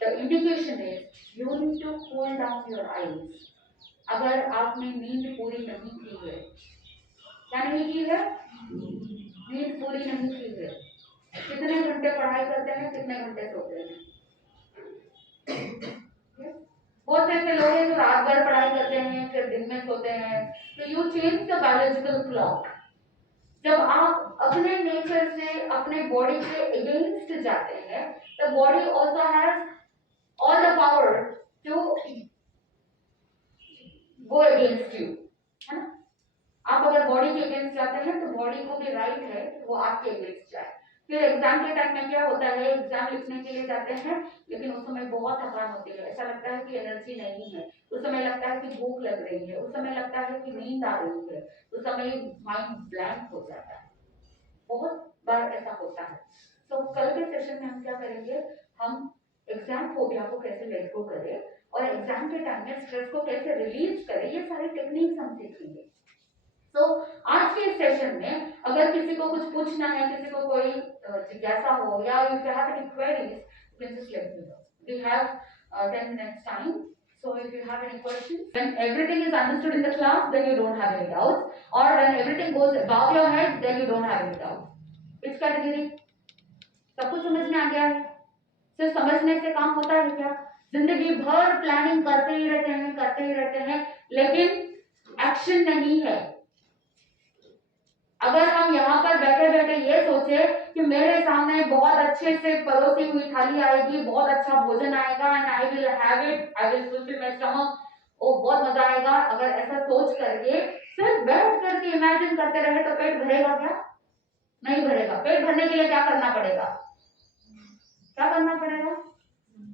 The indication is you need to cool down your eyes. अगर आपने नींद पूरी नहीं की है, क्या नहीं की है? नींद पूरी नहीं की है। कितने घंटे पढ़ाई करते हैं, कितने घंटे सोते हैं? बहुत ऐसे लोग हैं जो रात भर पढ़ाई करते हैं, फिर दिन में सोते हैं। तो you change the biological clock. जब आप अपने नेचर से, अपने बॉडी के अगेंस्ट जाते हैं, the body also has all the power to go against you, है ना? आप अगर बॉडी के अगेंस्ट जाते हैं तो बॉडी को भी राइट है कि वो आपके अगेंस्ट जाए। फिर एग्जाम के टाइम में क्या होता है, एग्जाम लिखने के लिए जाते हैं, लेकिन उस समय बहुत थकान होती है, ऐसा लगता है कि एनर्जी नहीं है, उस समय लगता है कि भूख लग रही है, उस समय लगता है कि नींद आ रही है, उस समय माइंड ब्लैंक हो जाता है। बहुत बार ऐसा होता है। तो कल के सेशन में हम क्या करेंगे, हम एग्जाम फोबिया को कैसे लेट गो करें और एग्जाम के टाइम में स्ट्रेस को कैसे रिलीज करें, ये सारी टेक्निक्स हम सीखेंगे। तो आज के सेशन में अगर किसी किसी को कुछ पूछना है, किसी को कोई जिज्ञासा हो, या if you have any queries, you can just let me know. We have 10 minutes time. So if you have any questions, when everything is understood in the class, then you don't have any doubts. Or when everything goes above your head, then you don't have any doubts. Which category? सब कुछ समझ में आ गया है? सिर्फ समझने से काम होता है क्या? जिंदगी भर प्लानिंग करते ही रहते हैं, लेकिन एक्शन नहीं है। अगर हम यहाँ पर बैठे बैठे ये सोचे कि मेरे सामने बहुत अच्छे से परोसी हुई थाली आएगी, बहुत अच्छा भोजन आएगा, and I will have it, I will fulfil my stomach, ओ बहुत मजा आएगा, अगर ऐसा सोच करके सिर्फ बैठ करके इमेजिन करते रहे तो पेट भरेगा क्या? नहीं भरेगा। पेट भरने के लिए क्या करना पड़ेगा? क्या करना पड़ेगा?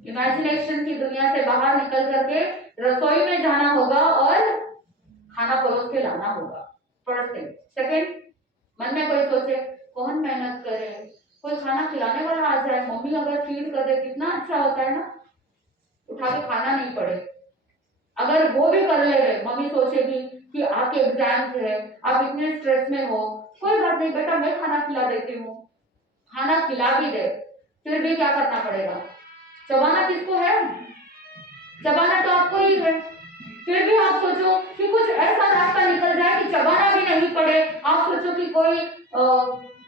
इमेजिनेशन की दुनिया से बाहर निकल करके रसोई में जाना होगा और खाना परोस के लाना होगा। First thing. सेकंड, मन में कोई सोचे कौन मेहनत करे, कोई खाना खिलाने वाला आ जाए, मम्मी अगर फीड कर दे कितना अच्छा होता है ना, उठा के खाना नहीं पड़े। अगर वो भी कर ले, मम्मी सोचेगी कि आपके एग्जाम्स है, आप इतने स्ट्रेस में हो, कोई बात नहीं बेटा मैं खाना खिला देती हूँ, खाना खिला भी दे, फिर भी क्या करना पड़ेगा? चबाना किसको है? चबाना तो आपको ही है। फिर भी आप सोचो कि कुछ ऐसा रास्ता निकल जाए कि चबाना भी नहीं पड़े। आप सोचो कि कोई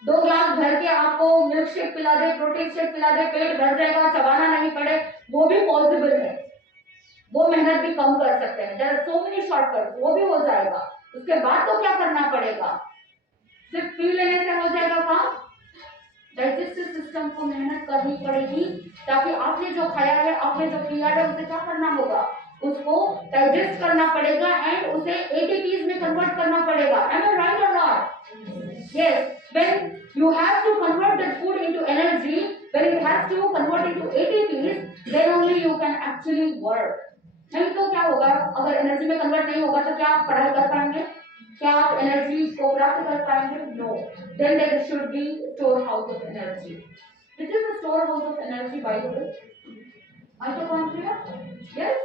2 ग्लास भर के आपको मिल्क शेक पिला दे, प्रोटीन शेक पिला दे, पेट भर जाएगा, चबाना नहीं पड़े, वो भी पॉसिबल है। वो मेहनत भी कम कर सकते हैं। There are so many shortcuts, वो भी हो जाएगा। उसके बाद तो क्या करना पड़ेगा? सिर्फ पी लेने से हो जाएगा काम? डाइजेस्टिव सिस्टम को मेहनत करनी पड़ेगी, ताकि आपने जो खाया है, आपने जो पिया है, उसे क्या करना होगा? उसको डाइजेस्ट करना पड़ेगा एंड उसे एटीपीज में कन्वर्ट करना पड़ेगा। एम आई राइट और not? Yes, when you have to convert that food into energy, when it has to convert into ATPs, then only you can actually work. नहीं तो क्या होगा? अगर एनर्जी में कन्वर्ट नहीं होगा तो क्या आप पढ़ाई कर पाएंगे? क्या आप एनर्जी को प्राप्त कर पाएंगे? No. Then there should be storehouse of energy. Which is the storehouse of energy, by the way? Mitochondria? Yes.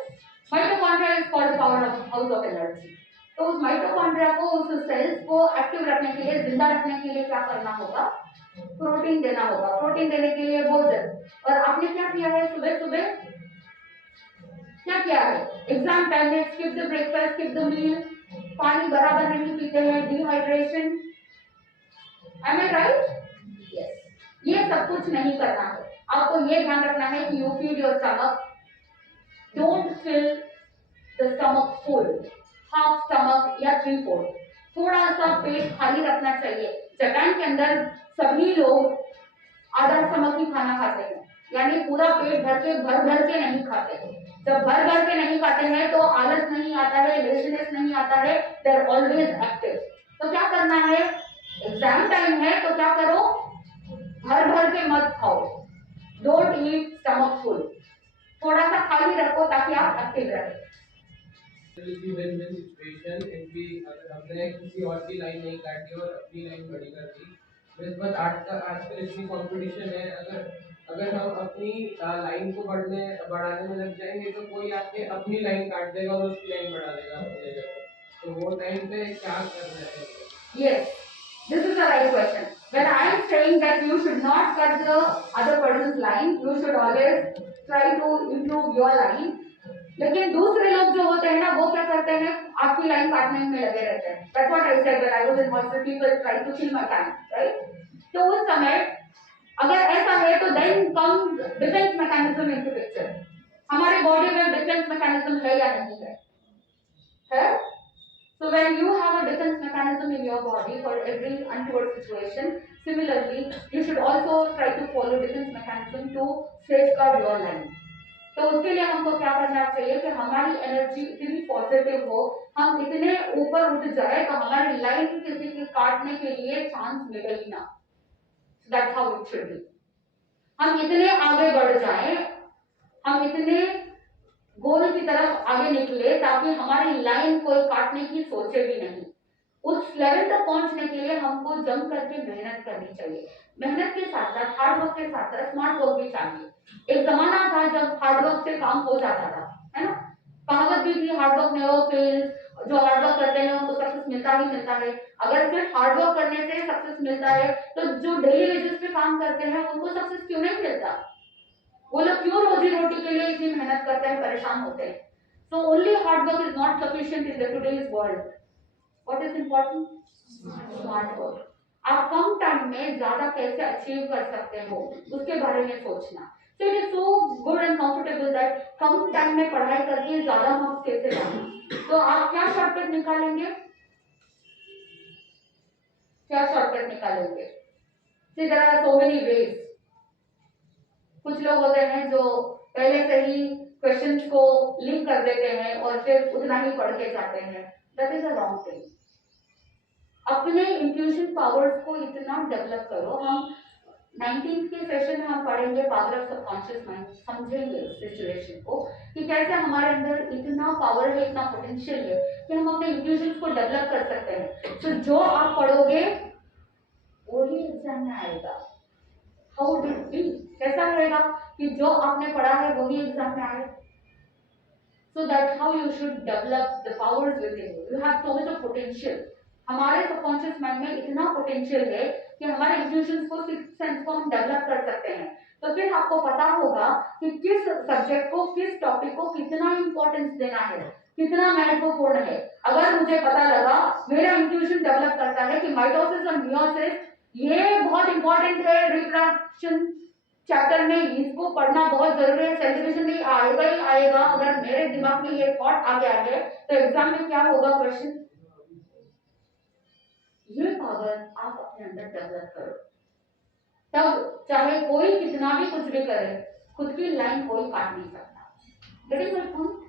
Mitochondria is called powerhouse of energy. तो उस माइटोकॉन्ड्रिया को, उस सेल्स को एक्टिव रखने के लिए, जिंदा रखने के लिए क्या करना होगा? प्रोटीन देना होगा। प्रोटीन देने के लिए भोजन। और आपने क्या किया है? सुबह सुबह क्या किया है? एग्जाम टाइम में skip the breakfast, skip the meal, पानी बराबर नहीं पीते हैं, dehydration. Am I right? Yes. ये सब कुछ नहीं करना है। आपको ये ध्यान रखना है कि you feed your stomach, don't fill the stomach full, half stomach या 3/4। थोड़ा सा पेट खाली रखना चाहिए। जापान के अंदर सभी लोग आधा स्टमक ही खाना खाते हैं, यानी पूरा पेट भर के नहीं खाते। जब भर के नहीं खाते हैं तो आलस नहीं आता है, लेजीनेस नहीं आता है, दे आर ऑलवेज एक्टिव। तो क्या करना है? एग्जाम टाइम है तो क्या करो? भर के मत खाओ, डोंट ईट स्टमक फुल, थोड़ा सा खाली रखो ताकि आप एक्टिव रहे। अगर हमने किसी और की लाइन नहीं काटी और अपनी लाइन खड़ी कर दी, तो इस बात आजकल इतनी कंपटीशन है, अगर हम अपनी लाइन को बढ़ाने में लग जाएंगे तो कोई आके अपनी लाइन काट देगा और उसकी लाइन बढ़ा देगा अपनी जगह पर। तो वो टाइम पे क्या करना है? Yes, this is the right question. When I am saying that you should not cut the other person's line, you should always try to improve your line. लेकिन दूसरे लोग जो होते हैं ना, वो क्या करते हैं? आपकी लाइन काटने में लगे रहते हैं। That's what I said when I was in hospital, people try to kill my time, right? तो उस समय अगर ऐसा है तो then comes defense mechanism into picture. हमारे बॉडी में डिफेंस मैकेनिज्म है या नहीं है? है? So when you have a defense mechanism in your body for every untoward situation, similarly, you should also try to follow defense mechanism to safeguard your life. तो उसके लिए हमको क्या करना चाहिए कि हमारी एनर्जी इतनी पॉजिटिव हो, हम इतने ऊपर उठ जाए तो हमारी लाइन किसी के काटने के लिए चांस मिले ही ना। That's how it should be. हम इतने आगे बढ़ जाएं, हम इतने गोल की तरफ आगे निकले ताकि हमारी लाइन कोई काटने की सोचे भी नहीं। उस लेवल तक पहुंचने के लिए हमको जम करके मेहनत करनी चाहिए। मेहनत के साथ साथ, हार्ड वर्क के साथ साथ स्मार्ट वर्क भी चाहिए। एक जमाना था जब हार्ड वर्क से काम हो जाता था, है ना? कहावत भी थी, हार्ड वर्क नेवर फेल्स, जो हार्ड वर्क करते हैं उनको सक्सेस मिलता ही मिलता है। अगर सिर्फ हार्ड वर्क करने से सक्सेस मिलता है तो जो डेली बेसिस पे काम करते हैं उनको सक्सेस क्यों नहीं मिलता? वो लोग क्यों रोजी रोटी के लिए इतनी मेहनत करते हैं, परेशान होते हैं? So only hard work is not sufficient in the today's world. What is important? Smart work. आप कम टाइम में ज्यादा कैसे अचीव कर सकते हो उसके बारे में सोचना। So it is so good and comfortable that come time में पढ़ाई करके ज्यादा मार्क्स कैसे लाना। तो आप क्या शॉर्टकट निकालेंगे? क्या शॉर्टकट निकालेंगे? See, there are so many ways. कुछ लोग होते हैं जो पहले से ही क्वेश्चंस को लिंक कर देते हैं और फिर उतना ही पढ़ के जाते हैं। That is a wrong thing. अपने इंट्यूशन पावर्स को इतना डेवलप करो। हम 19th के सेशन में हम पढ़ेंगे पावर ऑफ सबकॉन्शियस माइंड, समझेंगे सिचुएशन को कि कैसे हमारे अंदर इतना पावर है, इतना पोटेंशियल है कि हम अपने इंट्यूशंस को डेवलप कर सकते हैं। तो जो आप पढ़ोगे वही एग्जाम में आएगा। How would it be? कैसा रहेगा कि जो आपने पढ़ा है वही एग्जाम में आए? So that's how you should develop the powers within you. You have so much of potential. हमारे सबकॉन्शियस माइंड में इतना पोटेंशियल है कि हमारे इंट्यूशंस को, सिक्स्थ सेंस को हम डेवलप कर सकते हैं। तो फिर आपको पता होगा कि किस सब्जेक्ट को, किस टॉपिक को कितना इंपॉर्टेंस देना है, कितना महत्वपूर्ण है। अगर मुझे पता लगा, मेरा इंट्यूशन डेवलप करता है कि माइटोसिस और मियोसिस ये बहुत इंपॉर्टेंट है रिप्रोडक्शन चैप्टर में, इसको पढ़ना बहुत जरूरी है, सेंसिटिविटी नहीं आएगा ही आएगा। अगर मेरे दिमाग में ये थॉट आ गया है तो एग्जाम में क्या होगा क्वेश्चन? ये पावर आप अपने अंदर डेवलप करो, तब चाहे कोई कितना भी कुछ भी करे, खुद की लाइन कोई काट नहीं सकता। Getting my point?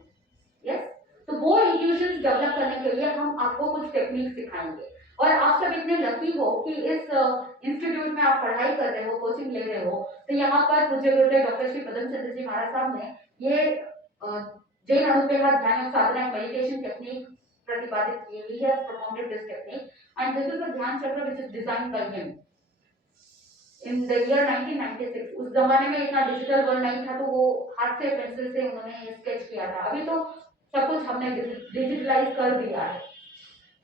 यस। तो वो इंट्यूशंस डेवलप करने के लिए हम आपको कुछ टेक्निक सिखाएंगे। और आप सब इतने लकी हो कि इस इंस्टीट्यूट में आप पढ़ाई कर रहे हो, कोचिंग ले रहे हो। तो यहाँ पर पूज्य गुरुदेव डॉक्टर श्री पदम चंद्र जी महाराज साहब ने ये जैन अनुपेहा ध्यान और साधना मेडिटेशन टेक्निक प्रतिपादित की। He has propounded this technique and this is a ध्यान चक्र which is designed by him in the year 1996। उस जमाने में इतना डिजिटल वर्ल्ड नहीं था, तो वो हाथ से पेंसिल से उन्होंने स्केच किया था। अभी तो सब कुछ हमने डिजिटलाइज कर दिया है।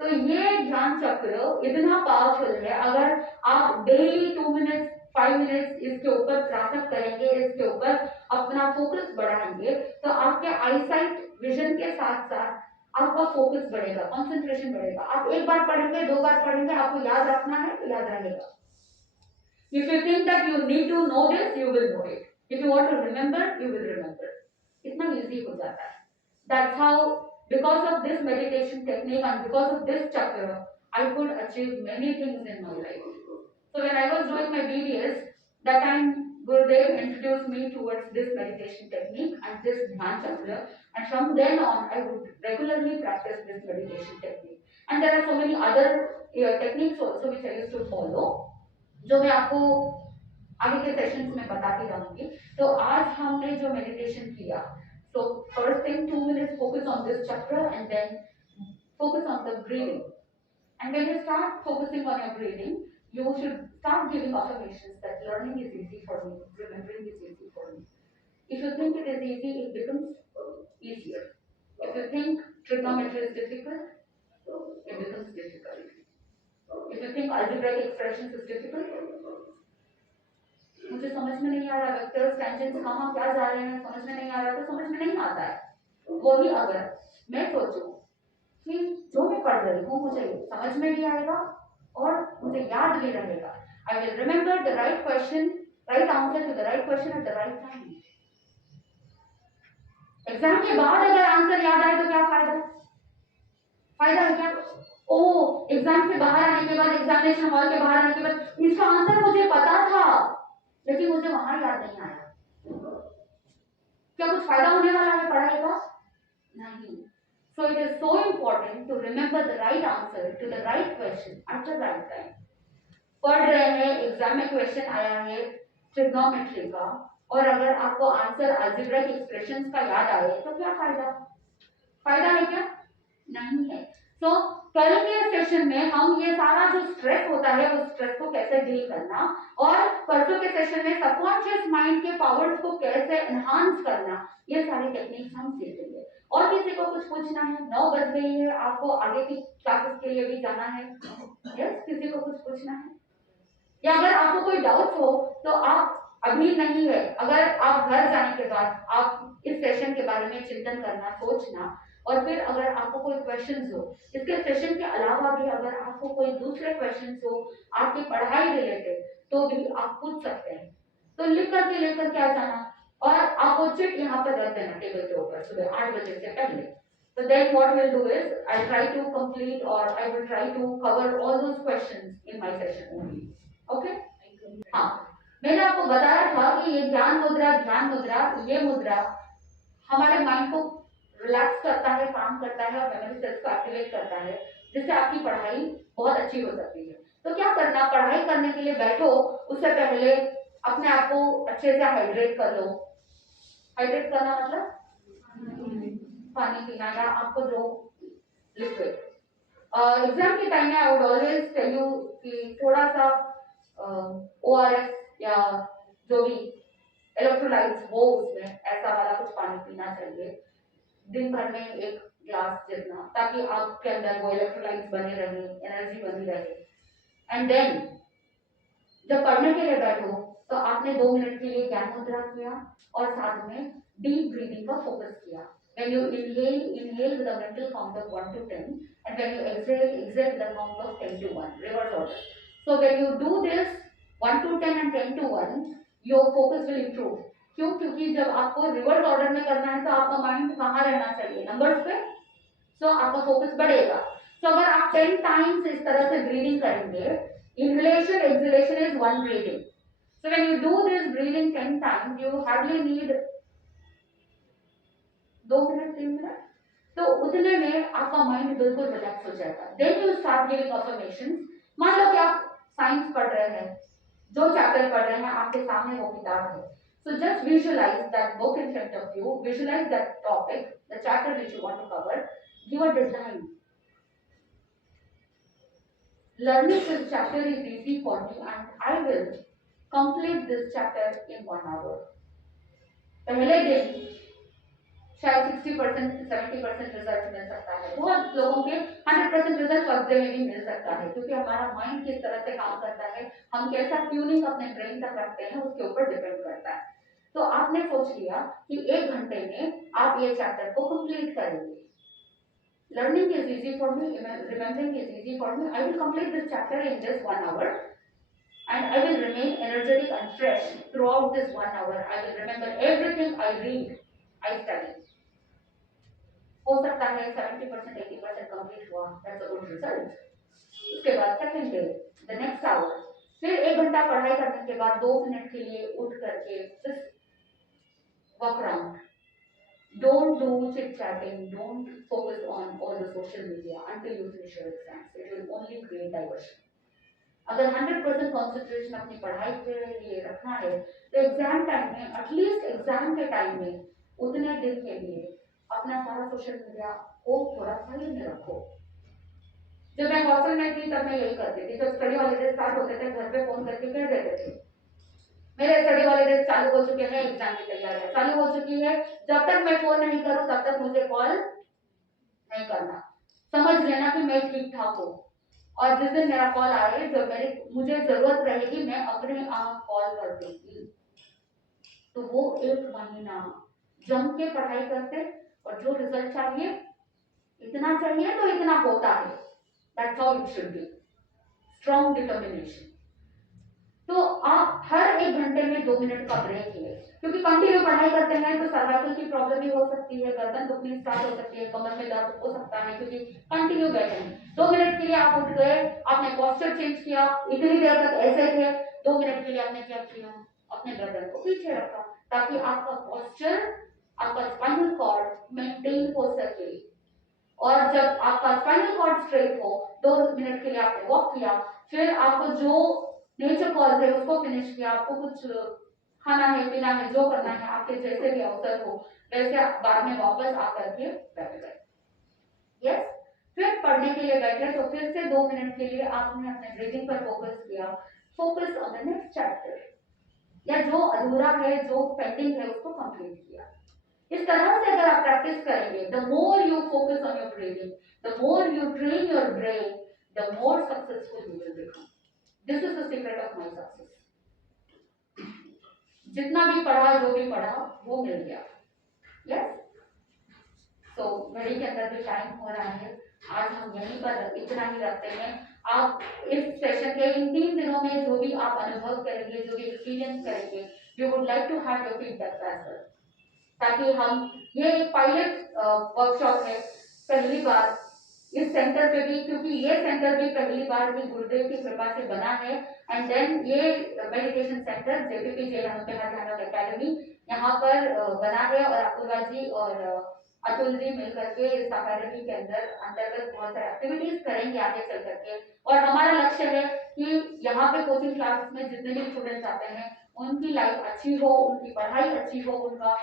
तो ये ध्यान चक्र इतना पावरफुल है, अगर आप डेली 2 मिनट्स 5 मिनट्स इसके ऊपर प्रार्थना करेंगे, इसके ऊपर अपना फोकस बढ़ाएंगे, तो आपके आईसाइट विजन के साथ साथ आपका फोकस बढ़ेगा, कंसंट्रेशन बढ़ेगा। आप एक बार पढ़ेंगे, 2 बार पढ़ेंगे, आपको याद रखना है तो याद रहेगा। If you think that you need to know this, you will know it. If you want to remember, you will remember. इतना इजी हो जाता है। That's how, because of this meditation technique and because of this chakra, I could achieve many things in my life. So when I was doing my BBS, that time Gurudev introduced me towards this meditation technique and this Dhyan chakra, and from then on I would regularly practice this meditation technique. And there are so many other techniques also which I used to follow, जो मैं आपको आगे के sessions में बताती रहूंगी। तो आज हमने जो मेडिटेशन किया, so first thing 2 minutes focus on this chakra and then focus on the breathing. And when you start focusing on your breathing, you should start giving affirmations that learning is easy for me, remembering is easy for me. If you think it is easy, it becomes easier. If you think trigonometry is difficult, it becomes difficult. If you think algebraic expressions is difficult, मुझे समझ में नहीं आ रहा, vectors tangents कहाँ क्या जा रहे हैं समझ में नहीं आ रहा, तो समझ में नहीं आता है। वही अगर मैं सोचूं कि जो मैं पढ़ रही हूँ मुझे समझ में भी आएगा और मुझे याद भी रहेगा, I will remember the right question, right answer to the right question at the right time. Exam के बाद अगर आंसर याद आए तो क्या फायदा? फायदा है क्या? ओ, एग्जाम से बाहर आने के बाद, एग्जामिनेशन हॉल के बाहर आने के बाद इसका आंसर मुझे पता था लेकिन मुझे वहां याद नहीं आया, क्या कुछ फायदा होने वाला है पढ़ाई का? नहीं। So it is so important to remember the right answer to the right question at the right time. पढ़ रहे हैं, एग्जाम में क्वेश्चन आया है ट्रिग्नोमेट्री का, और अगर आपको आंसर अलजेब्रिक एक्सप्रेशंस का याद आए तो क्या फायदा? फायदा है क्या? नहीं है। तो कल के सेशन में हम ये सारा जो स्ट्रेस होता है उस स्ट्रेस को कैसे डील करना, और परसों के सेशन में सबकॉन्शियस माइंड के पावर्स को कैसे एनहांस करना, ये सारी टेक्निक्स हम सीखेंगे। और किसी को कुछ पूछना है? 9 बज गई है, आपको आगे की क्लासेस के लिए भी जाना है। यस, किसी को कुछ पूछना है? या अगर आपको कोई डाउट हो तो आप अभी नहीं है, अगर आप घर जाने के बाद आप इस सेशन के बारे में चिंतन करना, सोचना, और फिर अगर आपको कोई क्वेश्चंस हो, इसके सेशन के अलावा भी अगर आपको कोई दूसरे क्वेश्चंस हो आपकी पढ़ाई रिलेटेड, तो भी आप पूछ सकते हैं। तो लिख करके लेकर के आ जाना, और आप वो चिट यहाँ पर रख देना टेबल के ऊपर सुबह 8 बजे से पहले। So then what we'll do is I'll try to complete, or I will try to cover all those questions in my session only. Okay? हाँ, मैंने आपको बताया था कि ये ज्ञान मुद्रा, ध्यान मुद्रा, ये मुद्रा हमारे माइंड को रिलैक्स करता है, काम करता है और मेमोरी सेल्स को एक्टिवेट करता है, जिससे आपकी पढ़ाई बहुत अच्छी हो सकती है। तो क्या करना, पढ़ाई करने के लिए बैठो, उससे पहले अपने आप को अच्छे से हाइड्रेट कर लो। हाइड्रेट करना मतलब पानी पीना, या आपको जो लिक्विड। एग्जाम के टाइम में I would always tell you कि थोड़ा सा ORS या जो भी इलेक्ट्रोलाइट्स हो उसमें, ऐसा वाला कुछ पानी पीना चाहिए दिन भर में 1 ग्लास जितना, ताकि आपके अंदर वो इलेक्ट्रोलाइट्स बने रहे, एनर्जी बनी रहे। एंड देन जब पढ़ने के लिए बैठो तो आपने 2 मिनट के लिए ज्ञान मुद्रा किया और साथ में डीप ब्रीदिंग का फोकस किया। When you inhale with a mental count of 1 to 10, and when you exhale with a count of 10 to 1, reverse order. So when you do this 1 to 10 and 10 to 1, your focus will improve. क्यों? क्योंकि जब आपको reverse order में करना है तो आपका mind कहाँ रहना चाहिए? नंबर्स पे। सो आपका फोकस बढ़ेगा। सो अगर आप 10 टाइम्स इस तरह से ब्रीदिंग करेंगे, inhalation exhalation is one breathing. So when you do this breathing 10 times, you hardly need 2 minute 3 minute, तो उतने में आपका माइंड बिल्कुल रिलैक्स हो जाएगा। Then you start giving affirmations. मान लो कि आप साइंस पढ़ रहे हैं, जो चैप्टर पढ़ रहे हैं आपके सामने वो किताब है, so just visualize that book in front of you, visualize that topic, the chapter which you want to cover, give a deadline. Learning this chapter is easy for me and I will complete this chapter in 1 hour. पहले दिन शायद 60% 70% result मिल सकता है, बहुत लोगों के 100% result first day में भी मिल सकता है, क्योंकि हमारा माइंड किस तरह से काम करता है, हम कैसा ट्यूनिंग अपने ब्रेन तक रखते हैं, उसके ऊपर डिपेंड करता है। तो आपने सोच लिया कि 1 घंटे में आप ये चैप्टर को कंप्लीट करेंगे। Learning is easy for me, remembering is easy for me, I will complete this chapter in this 1 hour and I will remain energetic and fresh throughout this 1 hour. I will remember everything I read, I study. हो सकता है 70% 80% complete हुआ, that's a good result. उसके बाद second day, the next hour, फिर 1 घंटा पढ़ाई करने के बाद 2 मिनट के लिए उठ करके just walk around. Don't do chit chatting, don't focus on all the social media until you finish your exams. It will only create diversion. अगर 100% कंसंट्रेशन अपनी पढ़ाई के लिए रखना है तो एग्जाम टाइम में, एटलीस्ट एग्जाम के टाइम में उतने दिन के लिए अपना सारा सोशल मीडिया को थोड़ा साइड में रखो। जब मैं हॉस्टल में थी तब मैं यही करती थी, जब स्टडी हॉलीडेज स्टार्ट होते थे घर पे फोन करके कह देते थे मेरे स्टडी हॉलीडेज चालू हो चुके हैं, एग्जाम की तैयारी चालू हो चुकी है, जब तक मैं फोन नहीं करूं तब तक मुझे कॉल नहीं करना, समझ लेना कि मैं ठीक ठाक हूँ। और जिस दिन मेरा कॉल आए, जब मुझे जरूरत रहेगी, मैं अपने आप कॉल कर दूंगी। तो वो 1 महीना जम के पढ़ाई करते और जो रिजल्ट चाहिए, इतना चाहिए तो इतना होता है, that's how it should be, strong determination. तो आप हर 1 घंटे में 2 मिनट का ब्रेक ले, क्योंकि कंटिन्यू पढ़ाई करते हैं तो सर्वाइकल की प्रॉब्लम भी हो सकती है, गर्दन दुखनी स्टार्ट हो सकती है, कमर में दर्द हो सकता है, क्योंकि कंटिन्यू बैठे हैं। 2 मिनट के लिए आप उठ गए, आपने पोस्चर चेंज किया, इतनी देर तक ऐसे थे, 2 मिनट के लिए आपने क्या किया, अपने गर्दन को पीछे रखा, ताकि आपका पोस्चर, आपका स्पाइनल कॉर्ड मेंटेन हो सके। और जब आपका स्पाइनल कॉर्ड स्ट्रेट हो, 2 मिनट के लिए आपने वॉक किया, फिर आपको जो नेचर कॉल्स है उसको फिनिश किया, आपको कुछ खाना है, पीना है, जो करना है, आपके जैसे भी अवसर हो वैसे बाद में वापस आकर के बैठ गए। यस, फिर पढ़ने के लिए बैठे तो फिर से 2 मिनट के लिए आपने अपने ब्रीदिंग पर फोकस किया, focus on the next chapter, या जो अधूरा है, जो पेंडिंग है, उसको कंप्लीट किया। इस तरह से अगर आप प्रैक्टिस करेंगे, the more you focus on your breathing, the more you train your brain, the more successful you will become. This is the secret of my success. जितना भी पढ़ा, जो भी पढ़ा, वो मिल गया. यस. तो घड़ी के अंदर भी टाइम हो रहा है. आज हम यहीं पर इतना ही रखते हैं. आप इस सेशन के इन 3 दिनों में जो भी आप अनुभव करेंगे, जो भी एक्सपीरियंस करेंगे, we would like to have your feedback as well, ताकि हम ये एक पायलट वर्कशॉप है पहली बार इस सेंटर पे भी, क्योंकि ये सेंटर भी पहली बार भी गुरुदेव की कृपा से बना है. एंड देन ये मेडिटेशन सेंटर जेपीपी जय हनुमान ध्यान एकेडमी यहाँ पर बना है, और अपूर्वा जी और अतुल जी मिलकर के इस अकेडमी के अंतर्गत बहुत सारी एक्टिविटीज करेंगे आगे चल करके. और हमारा लक्ष्य है कि यहाँ पे कोचिंग क्लास में जितने भी स्टूडेंट्स आते हैं उनकी लाइफ अच्छी हो, उनकी पढ़ाई अच्छी हो, उनका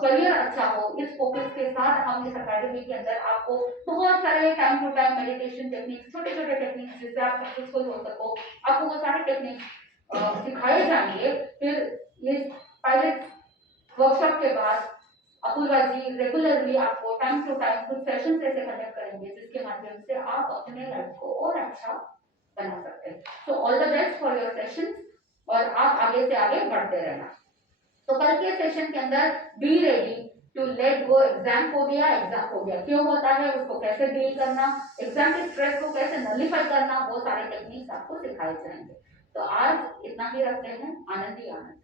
करियर अच्छा हो. इस फोकस के साथ हम इस अकेडमी के अंदर आपको बहुत सारे time to time meditation techniques, छोटे छोटे टेक्निक्स जिससे आप सक्सेसफुल हो सको, आपको वो सारे टेक्निक्स सिखाए जाएंगे. फिर इस पायलट वर्कशॉप के बाद अपूर्वा जी रेगुलरली आपको टाइम टू टाइम कुछ सेशन ऐसे कंडक्ट करेंगे जिसके माध्यम से आप अपने लाइफ को और अच्छा बना सकते हैं. So all the best for your session, और आप आगे से आगे बढ़ते रहना. तो कल के सेशन के अंदर be ready to let go exam phobia. Exam phobia क्यों होता है, उसको कैसे डील करना, एग्जाम के स्ट्रेस को कैसे नलिफाई करना, वो सारे टेक्निक्स आपको सिखाए जाएंगे. तो आज इतना ही रखते हैं. आनंद ही आनंद.